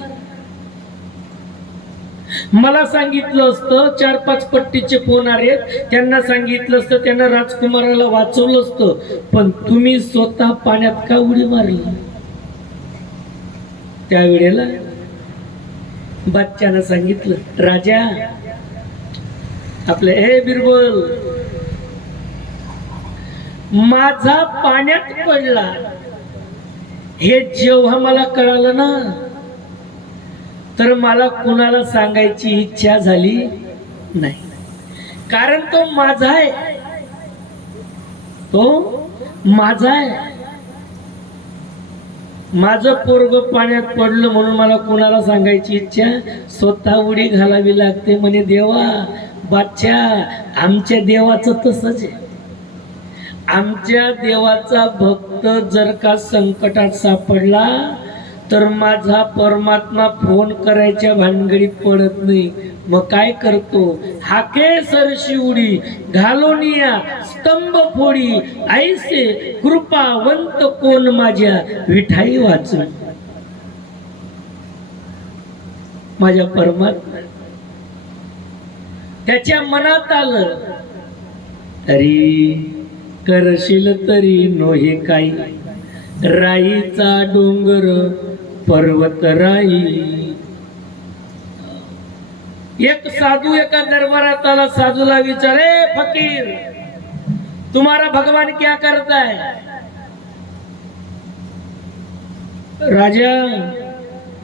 मला सांगितलं असतं 4-5 पट्टीचे पोहणारे, त्यांना सांगितलं असतं, त्यांना राजकुमाराला वाचवलं असतं, पण तुम्ही स्वतः पाण्यात का उडी मारली? त्यावेळेला बादशानं सांगितलं, राजा आपले हे बिरबल, माझा पाण्यात पडला हे जेव्हा मला कळालं ना तर मला कुणाला सांगायची इच्छा झाली नाही, कारण तो माझा आहे, तो माझा आहे. माझं पोरग पाण्यात पडलं म्हणून मला कुणाला सांगायची इच्छा, स्वतः उडी घालावी लागते. म्हणे देवा, बादशाह आमच्या देवाचं तसंच आहे. आमच्या देवाचा भक्त जर का संकटात सापडला तर माझा परमात्मा फोन करायच्या भानगडीत पडत नाही. मग काय करतो, हाके सरशी उडी घालोनिया स्तंभ फोडी, ऐसे कृपावंत कोण माझ्या विठाई वाचून. माझ्या परमात्मा त्याच्या मनात आलं, तरी करशील तरी नोहे काही, राईचा डोंगर पर्वत राई. एक साधू एका दरबारात आला. साधूला विचारे, फकीर तुम्हारा भगवान क्या करता है? राजा,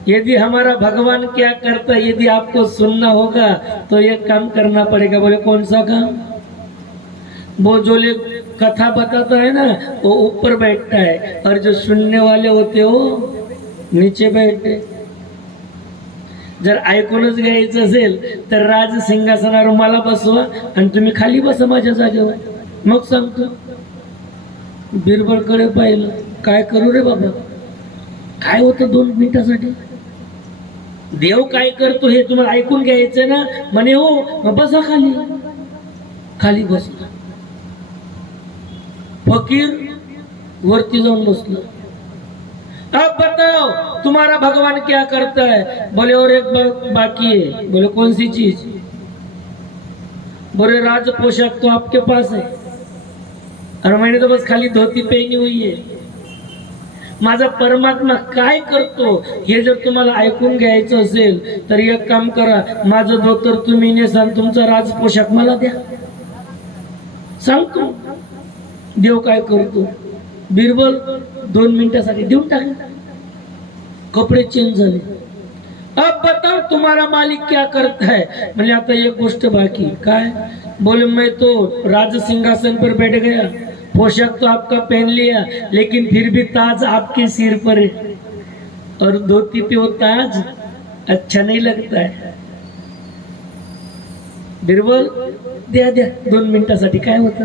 यदि हमारा भगवान क्या करता है यदि आपको सुनना होगा तो एक काम करना पड़ेगा. बोले कौन सा काम? वो जो कथा बताता है ना वो ऊपर बैठता है और जो सुनने वाले होते हो नीचे बैठते. जर ऐकूनच घ्यायचं असेल तर राज सिंहासनावर मला बसवा आणि तुम्ही खाली बसा माझ्या जागेवर, मग सांगतो. बिरबलकडे पाहिलं, काय करू रे बाबा, काय होतं 2 मिनिटासाठी, देव काय करतो हे तुम्हाला ऐकून घ्यायचं ना. म्हणे हो, मग बसा खाली. खाली बसला. फकीर वरती जाऊन बसलं. अब बताओ तुम्हारा भगवान क्या करता है? बोले और एक बाकी है. बोले कौन सी चीज? बोले राज पोशाक तो आपके पास है और मैंने तो बस खाली धोती पहनी हुई है. माझा परमात्मा काय करतो हे जर तुम्हाला ऐकून घ्यायचं असेल तर एक काम करा, माझं धोतर तुम्ही नेसा, तुमचा राज पोशाख मला द्या, सांगतो देव काय करतो. बिरबल 2 मिनिटासाठी देऊन टाकले. कपडे चेंज झाले. अब बताओ तुम्हारा मालिक क्या करता है? म्हणजे आता एक गोष्ट बाकी काय? बोले मैं तो राज सिंहासन पर बैठ गया, पोशाक तो आपका पहन लिया, लेकिन फिर भी ताज आपके सिर पर है, और धोती पे वो ताज अच्छा नहीं लगता है. बिरबल द्या द्या 2 मिनिटासाठी काय होतं,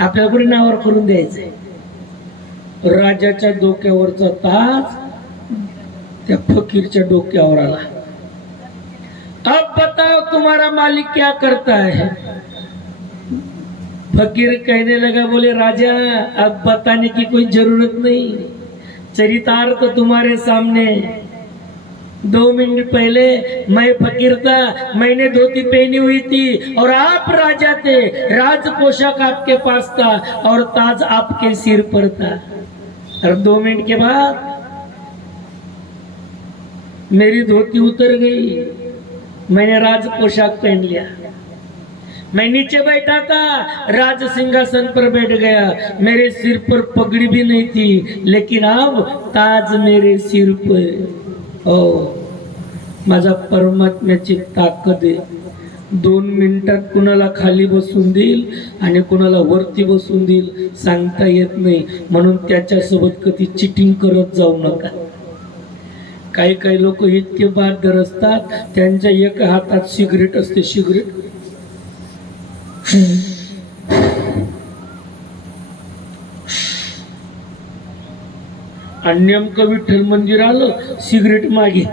आपल्याला कोणी नावावर करून द्यायचंय. राजाच्या डोक्यावरचा ताज त्या फकीरच्या डोक्यावर आला. अब बताओ तुम्हारा मालिक क्या करता है? फकीर कहने लगा, बोले राजा अब बताने की कोई जरूरत नहीं, चरितार्थ तुम्हारे सामने. 2 मिनट पहले मैं फकीर था, मैंने धोती पहनी हुई थी और आप राजा थे, राज पोशाक आपके पास था और ताज आपके सिर पर था. और 2 मिनट के बाद मेरी धोती उतर गई, मैंने राज पोशाक पहन लिया. मैं नीचे बैठा था, राज सिंहासन पर बैठ गया, मेरे सिर पर पगड़ी भी नहीं थी, लेकिन अब ताज मेरे सिर पर. ओ माझा परमात्म्याची ताकद आहे. 2 मिनिटात कुणाला खाली बसून देईल आणि कुणाला वरती बसून देईल सांगता येत नाही. म्हणून त्याच्यासोबत कधी चिटिंग करत जाऊ नका. काही काही लोक इतके बहादर असतात, त्यांच्या एका हातात सिगरेट असते, सिगरेट आणि नेमकं विठ्ठल मंदिर आलं, सिगरेट मागे,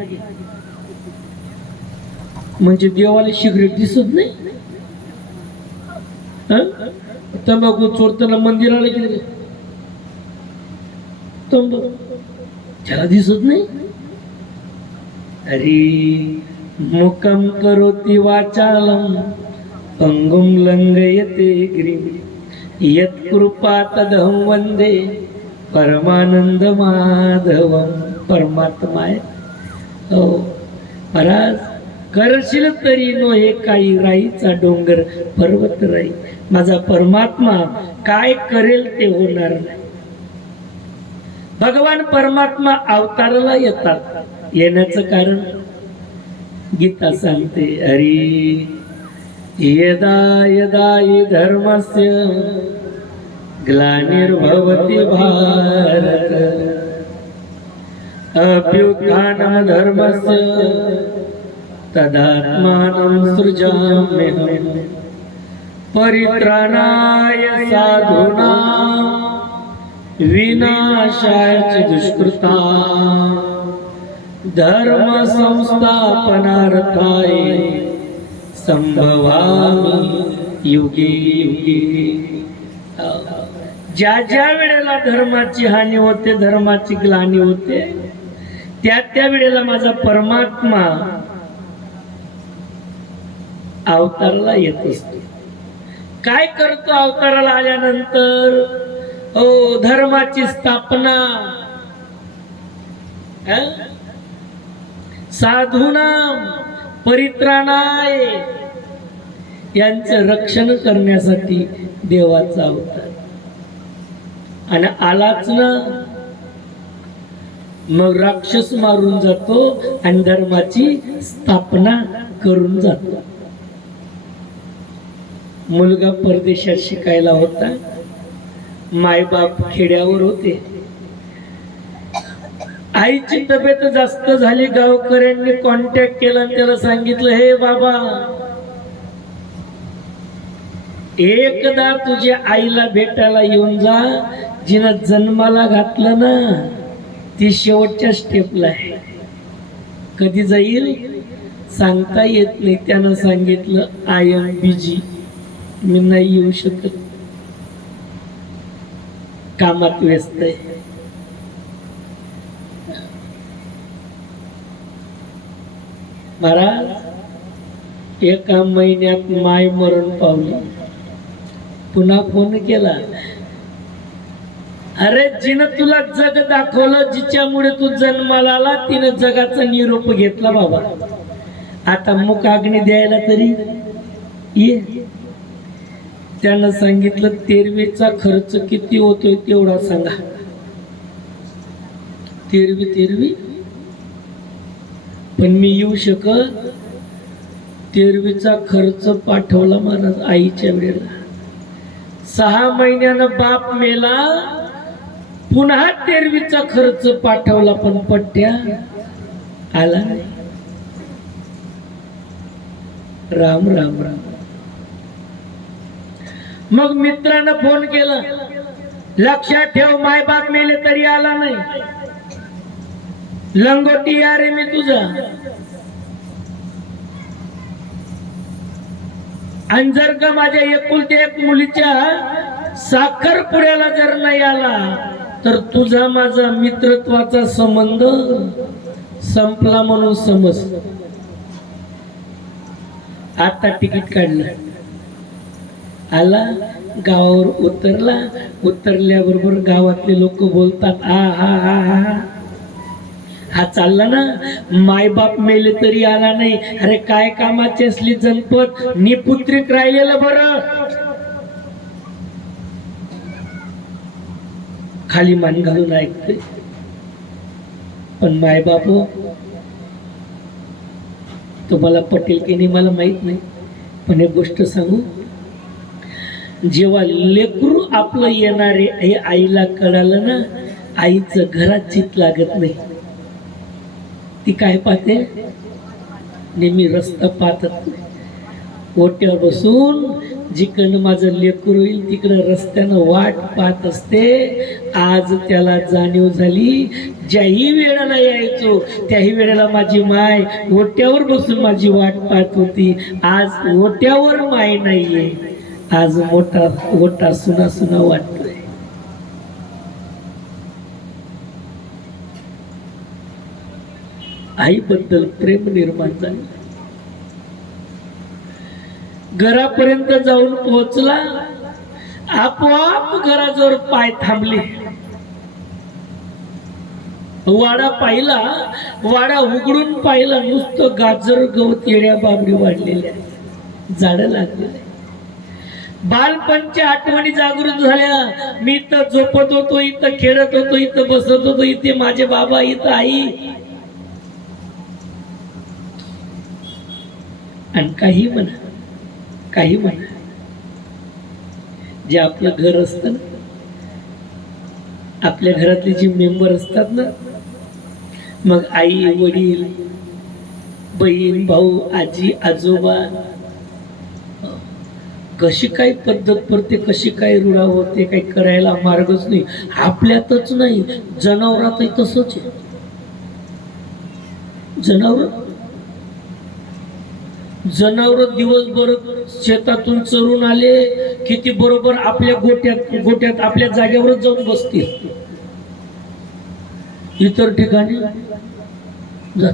म्हणजे देवाला सिगरेट दिसत नाही. तंबाखू चोरताना मंदिराला गेले, तंबाखू त्याला दिसत नाही. अरे मुकम करोति वाचालम पंगुम लंघयते गिरिम यत्कृपा तदहं वंदे परमानंद माधवम. परमात्मा आहे. हो महाराज, करशील तरी नो हे काही राईचा डोंगर पर्वत राई. माझा परमात्मा काय करेल ते होणार नाही. भगवान परमात्मा अवताराला येतात. येण्याचं कारण गीता सांगते. हरी यदा यदा हि धर्मस्य ग्लानिर्भवति भारत अभ्युत्थानं धर्मस्य तदात्मानं सृजाम्यहम् परित्राणाय साधूनां विनाशाय च दुष्कृतां धर्म संस्थापनार्थाय संभवामि युगे युगे. ज्या ज्या वेळेला धर्माची हानी होते, धर्माची ग्लानी होते, त्या त्या वेळेला माझा परमात्मा अवताराला येत असतो. काय करतो अवताराला आल्यानंतर? ओ धर्माची स्थापना, साधूना परित्राणाय, यांचं रक्षण करण्यासाठी देवाचा अवतार. आणि आलाच ना मग राक्षस मारून जातो आणि धर्माची स्थापना करून जातो. मुलगा परदेशात शिकायला होता, मायबाप खेड्यावर होते. आईची तब्येत जास्त झाली, गावकऱ्यांनी कॉन्टॅक्ट केला आणि त्याला सांगितलं, हे बाबा एकदा तुझ्या आईला भेटायला येऊन जा, जिनं जन्माला घातलं ना ती शेवटच्या स्टेपला आहे. कधी जाईल सांगता येत नाही. त्यानं सांगितलं आय एम बिझी, मी नाही येऊ शकत, कामात व्यस्त आहे. महाराज 1 महिन्यात माय मरण पावली. पुन्हा फोन केला, अरे जिनं तुला जग दाखवलं, जिच्यामुळे तू जन्माला आला, तिनं जगाचा निरोप घेतला बाबा, आता मुख अग्नी द्यायला तरी ये. त्यानं सांगितलं 13वीचा खर्च किती होतोय तेवढा सांगा. 13वी पण मी येऊ शकत. तेरवीचा खर्च पाठवला महाराज आईच्या वेळेला. 6 महिन्यानं बाप मेला, पुन्हा तेरवीचा खर्च पाठवला, पण पट्ट्या आला नाही. राम राम राम. मग मित्रानं फोन केला, लक्षात ठेव मायबाप मेले तरी आला नाही, लंगोटी या रे मी तुझा. आणि जर का माझ्या एकुलत्या एक मुलीच्या साखरपुड्याला जर नाही आला तर तुझा माझा मित्रत्वाचा संबंध संपला म्हणून समज. आता तिकीट काढलं, आला, गावावर उतरला. उतरल्याबरोबर गावातले लोक बोलतात, हा हा हा हा हा चालला ना, मायबाप मेले तरी आला नाही. अरे काय कामाची असली जनपद, निपुत्रिक राहिलेलं बरं. खाली मान घालून ऐकते. पण मायबाप तुम्हाला पटेल की नाही मला माहित नाही, पण एक गोष्ट सांगू, जेव्हा लेकरू आपलं येणारे हे आईला कळालं ना, आईचं घरात चित लागत नाही. ती काय पाहते, नेहमी रस्ता पाहतात. ओट्यावर बसून जिकडनं माझं लेकरू येईल तिकडं रस्त्यानं वाट पाहत असते. आज त्याला जाणीव झाली, ज्याही वेळेला यायचो त्याही वेळेला माझी माय ओट्यावर बसून माझी वाट पाहत होती. आज ओट्यावर माय नाहीये, आज मोठा ओटा सुना सुना वाटतोय. आईबद्दल प्रेम निर्माण झालं. घरापर्यंत जाऊन पोहोचला, आपोआप घराजवळ पाय थांबले. वाडा पाहिला, वाडा उघडून पाहिला, नुसतं गाजर गवत येड्या बाबडी वाढलेल्या, झाडं लागलेले. बालपणच्या आठवणी जागृत झाल्या. मी इथं झोपत होतो, इथं खेळत होतो, इथं बसत होतो, इथे माझे बाबा, इथं आई. आणि काही म्हणा, काही म्हणा, जे आपलं घर असतं ना, आपल्या घरातले जे मेंबर असतात ना, मग आई वडील बहीण भाऊ आजी आजोबा, कशी काय पद्धत पडते, कशी काय रुळा होते, काही करायला मार्गच नाही. आपल्यातच नाही, जनावरातही तसंच आहे. जनावर दिवसभर शेतातून चरून आले किती बरोबर आपल्या गोट्यात आपल्या जागेवरच जाऊन बसतील. इतर ठिकाणी जात.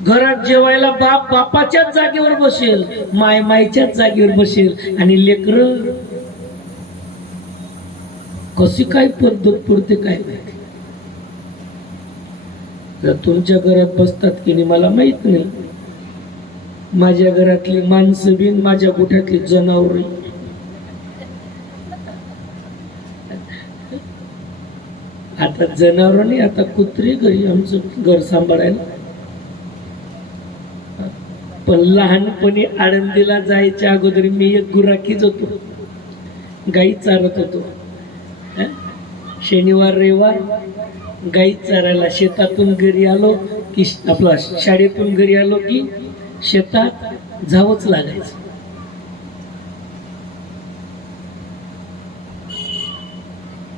घरात जेवायला बाप बापाच्याच जागेवर बसेल, माय मायच्याच जागेवर बसेल. आणि लेकरं कशी काय पद्धत पडते काय माहिती. जर तुमच्या घरात बसतात की नाही मला माहित नाही. माझ्या घरातली माणसं बिन माझ्या गोठ्यातली जनावर, आता जनावर नाही, आता कुत्री घरी आमचं घर सांभाळायला. पण लहानपणी आळंदीला जायच्या अगोदर मी एक गुराखीच होतो, गाई चारत होतो. शनिवार रविवार गाई चारायला शेतातून घरी आलो की, आपला शाळेतून घरी आलो की शेतात जावंच लागायचं.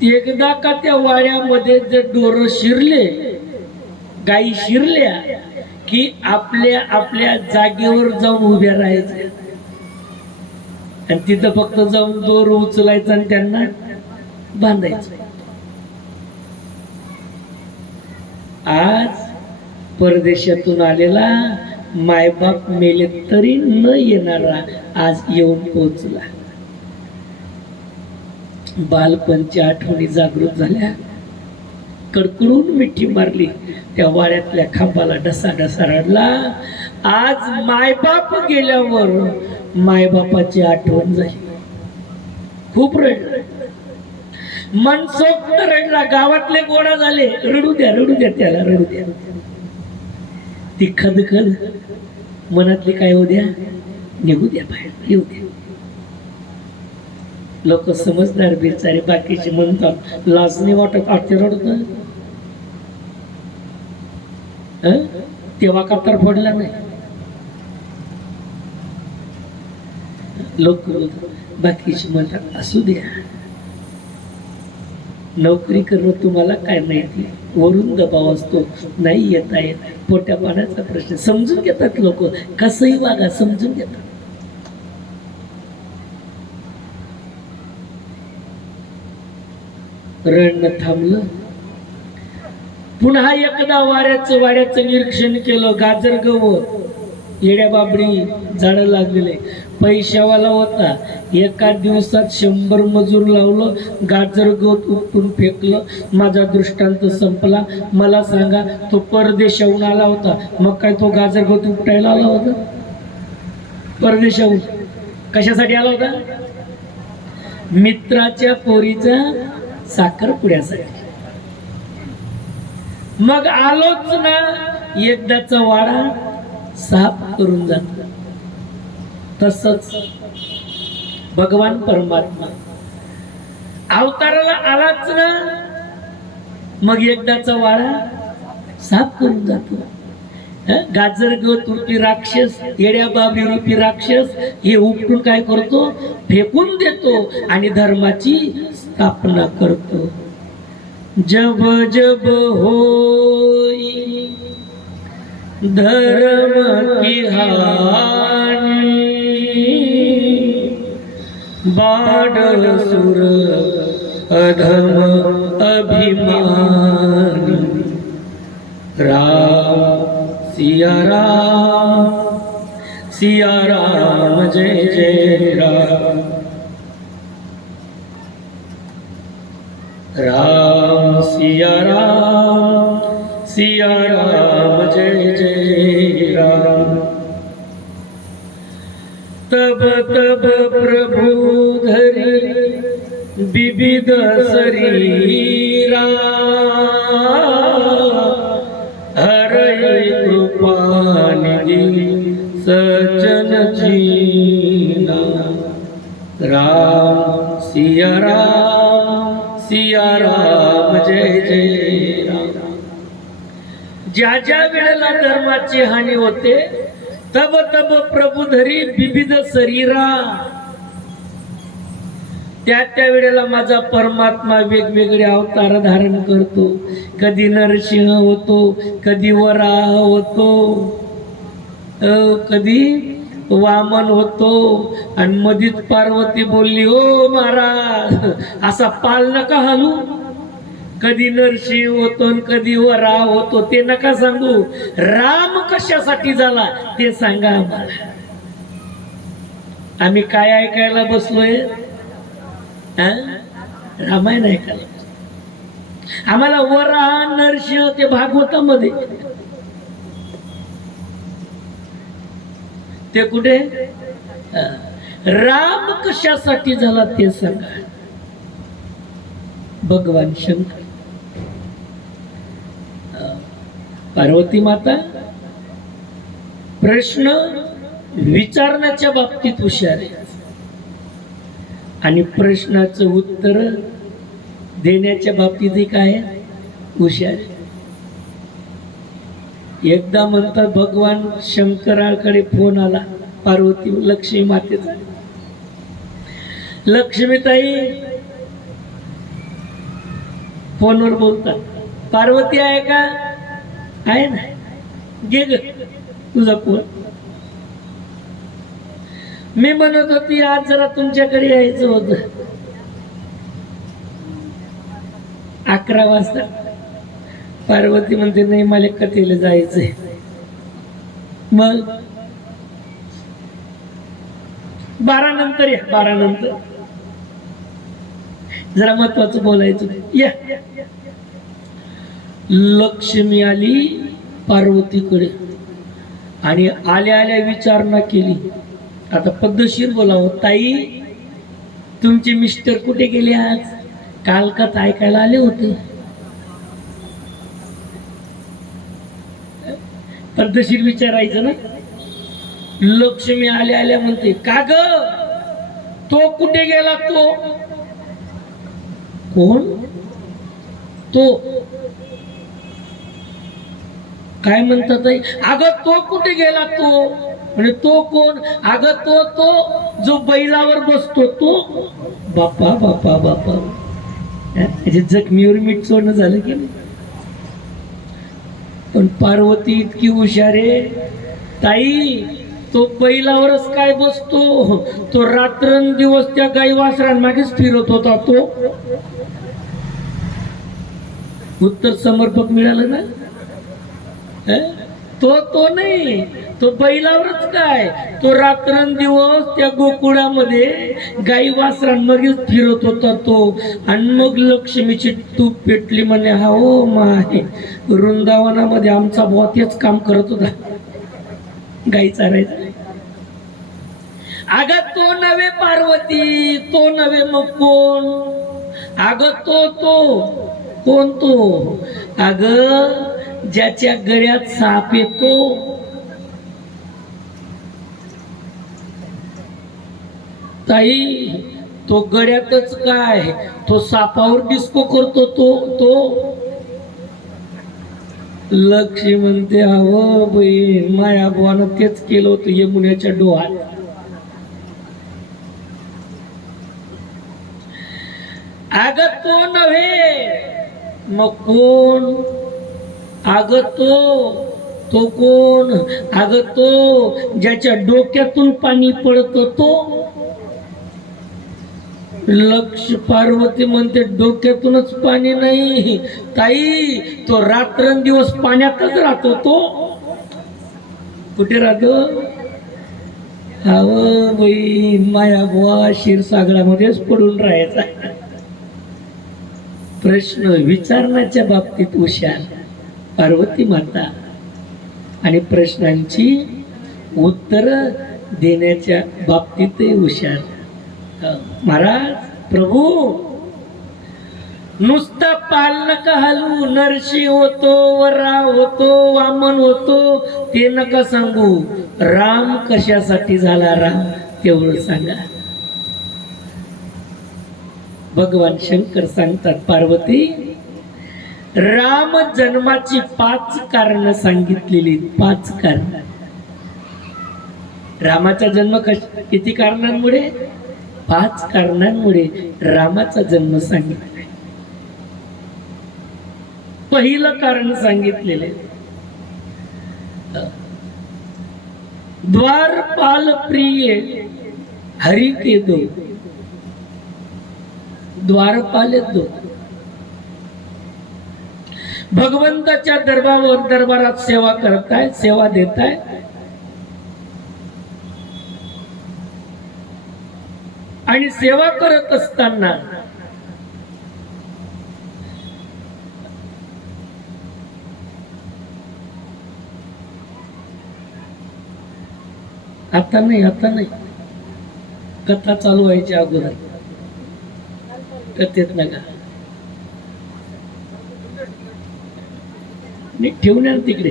एकदा का त्या वाड्यामध्ये जर डोरं शिरले, गाई शिरल्या की आपल्या जागेवर जाऊन उभ्या राहायचं आणि तिथं फक्त जाऊन दोर उचलायचं आणि त्यांना बांधायचं. आज परदेशातून आलेला मायबाप मेले तरी न येणारा आज येऊन पोहोचला. बालपणच्या आठवणी जागृत झाल्या. कडकडून मिठी मारली, त्या वाड्यातल्या खांबाला डसा डसा रडला. आज मायबाप गेल्यावर मायबापाची आठवण झाली. खूप रडला, मनसोक्त रडला. गावातले गोळा झाले, रडू द्या त्याला, रडू द्या. ती खदखद मनातली काय होऊ द्या, निघू द्या बाहेर, येऊ द्या. लोक समजदार बिचारे बाकीचे म्हणतात लाज नाही वाटत, आरती रडत तेव्हा का तर पडला नाही. लोक बाकीचे म्हणतात असू द्या, नोकरी करणं तुम्हाला काय माहिती, वरून दबाव असतो, नाही येता येत, पोट्या पाण्याचा प्रश्न. समजून घेतात लोक, कसंही वागा समजून घेतात. रडणं थांबलं. पुन्हा एकदा वाड्याचं निरीक्षण केलं. गाजर गवत, येड्या बाबडी झाडं लागलेले. पैशावाला होता, एका दिवसात 100 मजूर लावलं, गाजर गवत उपटून फेकलं. माझा दृष्टांत संपला. मला सांगा, तो परदेशाहून आला होता, मग काय तो गाजर गवत उपटायला आला होता? परदेशाहून कशासाठी आला होता? मित्राच्या पोरीचा साखरपुड्यासाठी. मग आलोच ना, एकदाचा वाडा साफ करून जातो. तसंच भगवान परमात्मा अवताराला आलाच ना, मग एकदाचा वाडा साफ करून जातो. गाजर गवत रूपी राक्षस, येड्या बाबी रूपी राक्षस हे उपटून काय करतो? फेकून देतो आणि धर्माची स्थापना करतो. जब जब होई धर्म की हानि, बाढ़ सुर अधम अभिमानी. राम सिया राम जय जय राम. राम सिया राम जय जय राम. तब तब प्रभु धरी विविध शरीरा, हरई कृपा निधि सज्जन जीना. राम सिया राम जय जय राम. ज्या ज्या वेळेला धर्माची हानी होते, तब तब प्रभू धरी विविध शरीरा, त्या वेळेला माझा परमात्मा वेगवेगळे अवतार धारण करतो. कधी नरसिंह होतो, कधी वराह होतो, कधी वामन होतो. आणि मधीच पार्वती बोलली, ओ महाराज असा पाल नका हालू. कधी नरसिंह होतो, कधी वराह होतो, ते नका सांगू. राम कशासाठी झाला ते सांगा आम्हाला. आम्ही काय ऐकायला बसलोय? रामायण ऐकायला. आम्हाला वराह नरसिंह ते भागवतामध्ये, ते कुठे? राम कशासाठी झाला ते सांगा. भगवान शंकर, पार्वती माता प्रश्न विचारण्याच्या बाबतीत हुशार आहे आणि प्रश्नाचं उत्तर देण्याच्या बाबतीत काय हुशार आहे. एकदा म्हणतात भगवान शंकराकडे फोन आला, पार्वती लक्ष्मी मातेचा. लक्ष्मीताई फोनवर बोलतात, पार्वती आहे का? आहे ना, घे ग तुझा फोन. मी म्हणत होती आज जरा तुमच्याकडे यायचं होतं 11 वाजता. पार्वती म्हणते नाही मला कथेला जायचंय. मग 12 नंतर या, 12 नंतर जरा महत्वाचं बोलायचं या. लक्ष्मी आली पार्वतीकडे आणि आल्या आल्या विचारणा केली. आता पद्धतशीर बोलावं, ताई तुमचे मिस्टर कुठे गेले? आज काल कथा ऐकायला आले होते. पद्धतशीर विचारायचं ना. लक्ष्मी आल्या आल्या म्हणते, का ग तो कुठे गेला? तो कोण? तो काय म्हणतात? अगं तो कुठे गेला? तो म्हणजे तो कोण? अगं तो तो जो बैलावर बसतो तो. बापा बापा बापा, जखमीवर मीठ सोडणं झालं की नाही. पण पार्वती इतकी हुशार आहे ताई, तो बैलावरच काय बसतो, तो रात्रंदिवस त्या गाई वासरांमागेच फिरत होता. तो उत्तर समर्पक मिळालं ना. तो नाही, तो बैलावरच काय, तो रात्रंदिवस त्या गोकुळामध्ये गाई वासरांमध्येच फिरत होता तो. आणि मग लक्ष्मीची तूप पेटली म्हणे, हा हो माय, वृंदावनामध्ये आमचा बुवा तेच काम करत होता, गाई चारायचा. अगं तो नव्हे पार्वती, तो नव्हे, मग कोण? अगं तो कोण? तो अगं ज्याच्या गळ्यात साप येतो. ताई तो गळ्यातच काय, तो सापावर डिस्को करतो. तो लक्ष्मी म्हणते, अहो बाई, माया बुवानं तेच केलं होतं यमुनेच्या डोहात. अगं तो नव्हे, मग कोण? अगं तो कोण? अगं तो ज्याच्या डोक्यातून पाणी पडत. तो लक्ष पार्वती म्हणते, डोक्यातूनच पाणी नाही ताई, तो रात्रंदिवस पाण्यातच राहतो. तो कुठे राहतो? अहो बाई, माया बुवा क्षीरसागरामध्येच पडून राहायचा. प्रश्न विचारण्याच्या बाबतीत हुशार पार्वती माता, आणि प्रश्नांची उत्तर देण्याच्या बाबतीतही हुशार. महाराज, प्रभू नुसता पाल नका हलवू, नरसिंह होतो, वरा होतो, वामन होतो, ते नका सांगू. राम कशासाठी झाला, राम तेवढं सांगा. भगवान शंकर सांगतात, पार्वती, राम जन्माची 5 कारण सांगितलेली. 5 कारण. रामाचा जन्म किती कारणांमुळे? 5 कारणांमुळे रामाचा जन्म सांगितला. पहिलं कारण सांगितलेले, द्वारपाल प्रिय हरि के दो. द्वारपाल दो. भगवंताच्या दरबारात सेवा करताय, सेवा देताय. आणि सेवा करत असताना आता नाही कथा चालू व्हायच्या अगोदर कथेत नका ठेवणार तिकडे.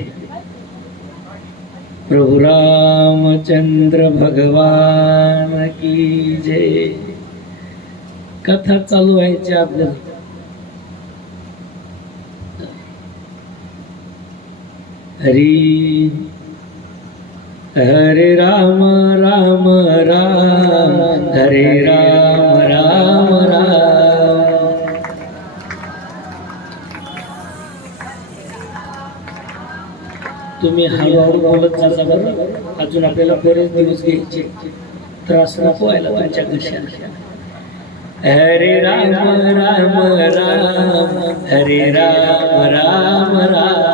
प्रभु रामचंद्र भगवान की जय. कथा चालू व्हायच्या अगोदर हरी हरे राम राम राम हरे राम राम राम. तुम्ही हळूहळू बोलत जा बरं, अजून आपल्याला बरेच दिवस घ्यायचे, त्रास नको व्हायला तुमच्या घशाला. हरे राम राम राम हरे राम राम राम.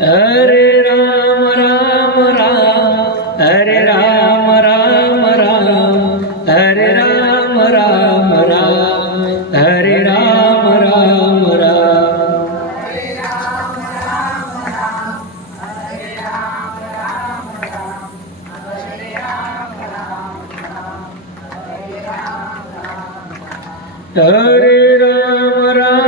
हरे राम राम राम हरे राम राम राम हरे राम राम राम हरे राम राम राम. हरे राम राम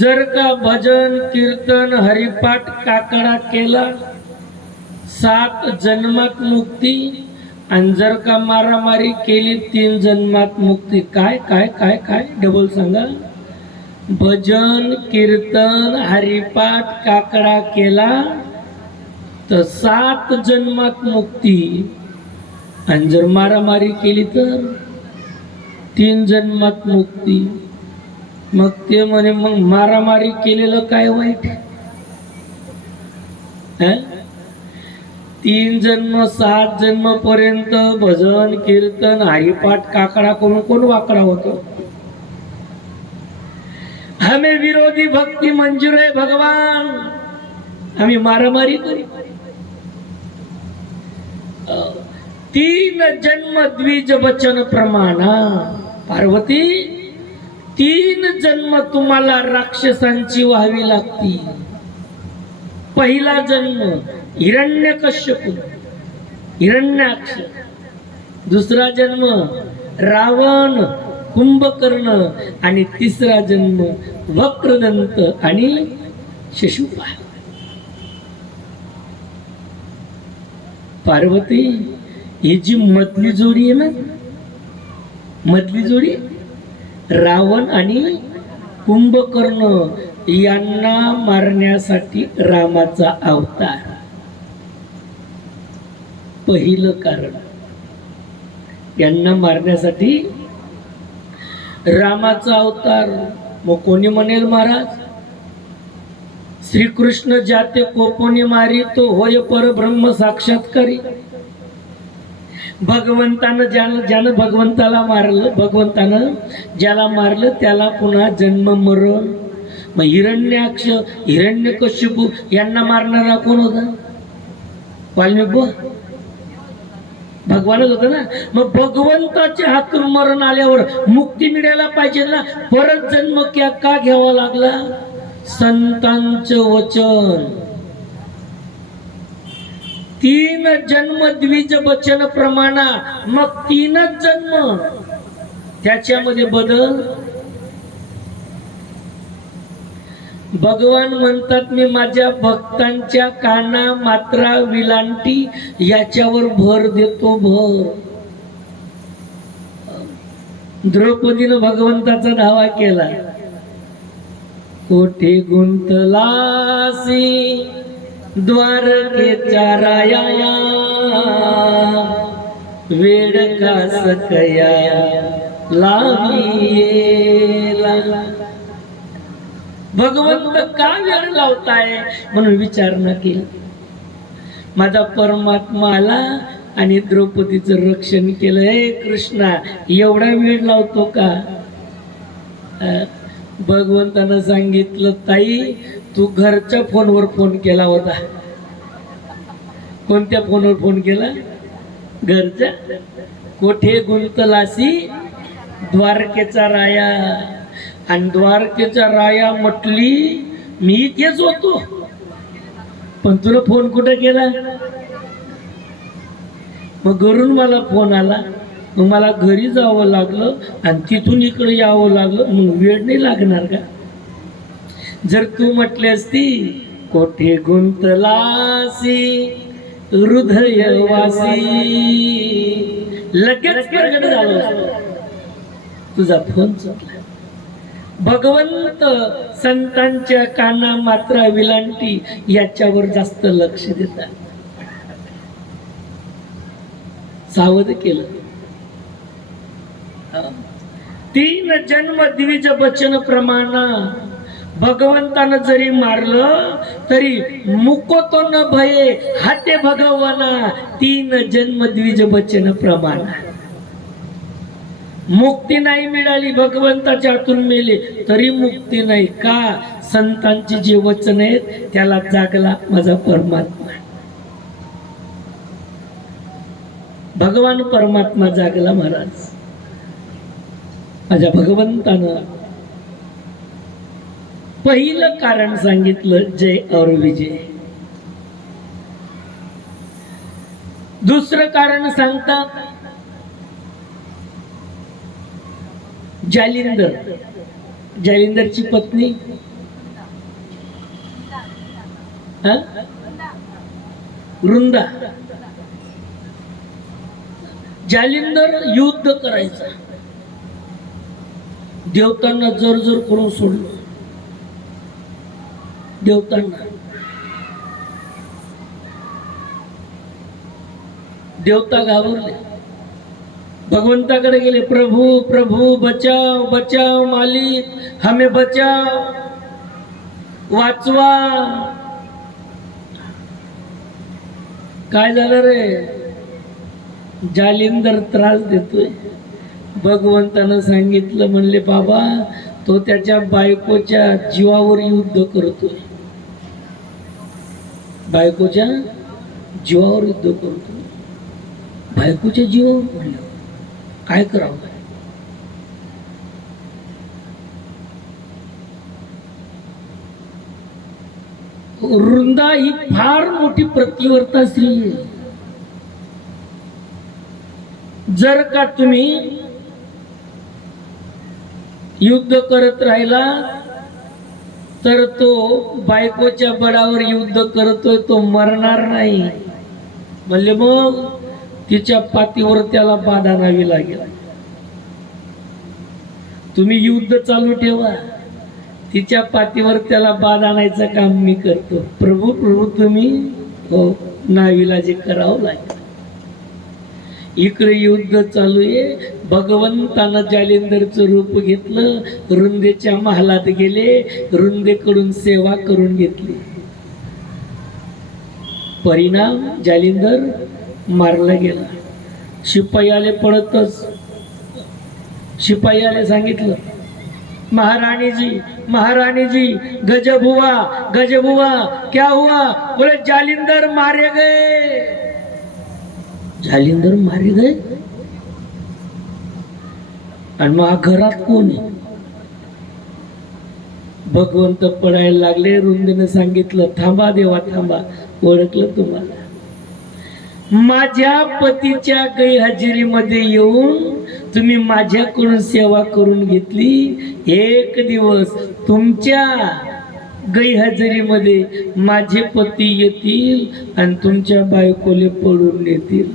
जर का भजन कीर्तन हरिपाठ काकडा केला 7 जन्मात मुक्ती, आणि जर का मारामारी केली 3 जन्मात मुक्ती. काय काय काय काय डबल सांगा. भजन कीर्तन हरिपाठ काकडा केला तर 7 जन्मात मुक्ती, आणि जर मारामारी केली तर 3 जन्मात मुक्ती. मग ते म्हणे मग मारामारी केलेलं काय वाईट. 3 जन्म 7 जन्म पर्यंत भजन कीर्तन हरिपाठ काकडा करून कोण वाकडा होतो. हमें विरोधी भक्ती मंजूर है भगवान, आम्ही मारामारी करू. 3 जन्म द्विज वचन प्रमाणा. पार्वती 3 जन्म तुम्हाला राक्षसांची व्हावी लागती. पहिला जन्म हिरण्यकश्यप हिरण्याक्ष, दुसरा जन्म रावण कुंभकर्ण, आणि तिसरा जन्म वक्रदंत आणि शिशुपाल. पार्वती ही जी मधली जोडी आहे ना, मधली जोडी रावण आणि कुंभकर्ण यांना मारण्यासाठी रामाचा अवतार. पहिलं कारण यांना मारण्यासाठी रामाचा अवतार. मग कोणी म्हणेल महाराज श्रीकृष्ण जाते कोपोनी मारी तो होय परब्रह्म साक्षात्कारी. भगवंतानं ज्यानं भगवंताला मारलं, भगवंतानं ज्याला मारलं त्याला पुन्हा जन्म मरण. मग हिरण्याक्ष हिरण्यकश्यपू यांना मारणारा कोण होता. वाल्मिक भगवानच होता ना. मग भगवंताच्या हातून मरण आल्यावर मुक्ती मिळायला पाहिजे ना. परत जन्म का घ्यावा लागला. संतांचं वचन 3 जन्म द्विज वचन प्रमाणा. मग 3च जन्म त्याच्यामध्ये बदल. भगवान म्हणतात मी माझ्या भक्तांच्या काना मात्रा विलांटी याच्यावर भर देतो. भर. द्रौपदीनं भगवंताचा धावा केला. कोठे गुंतलासी द्वारकेच्या राया, वेड का सकया लाविला. भगवंत का वेळ लावताय म्हणून विचारणा केली. माझा परमात्मा आला आणि द्रौपदीचं रक्षण केलं. हे कृष्णा एवढा वेळ लावतो का. भगवंतानं सांगितलं ताई तू घरच्या फोनवर फोन केला होता. कोणत्या फोनवर फोन केला. घरच्या. कोठे गुंतलासी द्वारकेचा राया. आणि द्वारकेचा राया म्हटली मी इथेच होतो, पण तुला फोन कुठे केला. मग घरून मला फोन आला. मग मला घरी जावं लागलं आणि तिथून इकडे यावं लागलं. मग वेळ नाही लागणार का. जर तू म्हटली असती कोठे गुंतलासी हृदयवासी लगेच प्रगट झालं. तुझा फोन चुकला. भगवंत संतांच्या काना मात्रा विलांटी याच्यावर जास्त लक्ष देतात. सावध केलं. 3 जन्म द्विज वचन प्रमाणा. भगवंतानं जरी मारलं तरी मुको न भये हाते भगवाना. 3 जन्म द्विज वचन प्रमाणा. मुक्ती नाही मिळाली, भगवंताच्या हातून मेले तरी मुक्ती नाही का. संतांची जे वचन आहेत त्याला जागला माझा परमात्मा. भगवान परमात्मा जागला महाराज. माझ्या भगवंतानं पहिलं कारण सांगितलं जय और विजय. दुसरं कारण सांगतात जालिंदर. जालिंदरची पत्नी हा? वृंदा. जालिंदर युद्ध करायचा, देवतांना जोर जोर करून सोडलं. देवतांना, देवता घाबरले, भगवंताकडे गेले, प्रभु प्रभु बचाव बचाव, मालिक हमें बचाव, वाचवा. काय झालं रे? जालिंदर त्रास देतोय. भगवंतानं सांगितलं, म्हणले बाबा तो त्याच्या बायकोच्या जीवावर युद्ध करतोय, बायकोच्या जीवावर युद्ध करतोय. बायकोच्या जीवावर म्हणलं काय करावं? वृंदा ही फार मोठी प्रतिवर्ता स्त्री आहे. जर का तुम्ही युद्ध करत राहिला तर तो बायकोच्या बळावर युद्ध करतोय, तो मरणार नाही. म्हणले मग तिच्या पाठीवर त्याला बाधा आणावी लागेल. तुम्ही युद्ध चालू ठेवा, तिच्या पाठीवर त्याला बाधा आणायचं काम मी करतो. प्रभू प्रभू तुम्ही हो, नाविलाजी करावं लागेल. इकडे युद्ध चालू आहे. भगवंतानं जालिंदरचं रूप घेतलं, रुंदेच्या महालात गेले, रुंदेकडून सेवा करून घेतली. परिणाम जालिंदर मारला गेला. शिपाई आले पळतच. शिपाई आले, सांगितलं महारानी जी महारानी जी, गजब हुआ गजब हुआ. क्या हुआ? बोले जालिंदर मारे गए. जालिंदर मारे गए? आणि मग घरात कोण आहे? भगवंत पडायला लागले. रुंदेने सांगितलं थांबा देवा थांबा, ओळखलं तुम्हाला. माझ्या पतीच्या गैरहजेरीमध्ये येऊन तुम्ही माझ्याकडून सेवा करून घेतली. एक दिवस तुमच्या गैरहजेरीमध्ये माझे पती येतील आणि तुमच्या बायकोले पडून नेतील.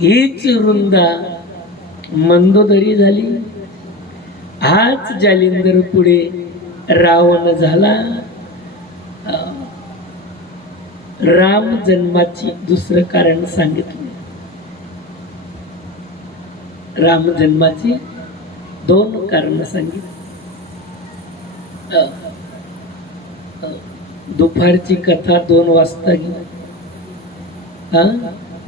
हीच वृंदा मंदोदरी झाली. हाच जालिंदर पुढे रावण झाला. राम जन्माची दुसरं कारण सांगितलं. राम जन्माची 2 कारण सांगितली. दुपारची कथा 2 वाजता घेऊ. हा,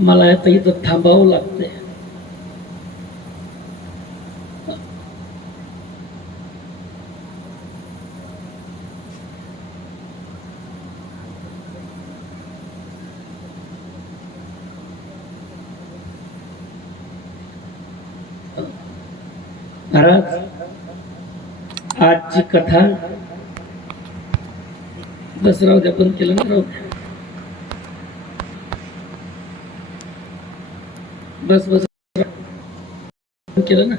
मला आता इथं थांबावं लागतंय. महाराज, आजची कथा बस राहू द्या, पण केलं ना, राहू द्या, बस बस केलं ना.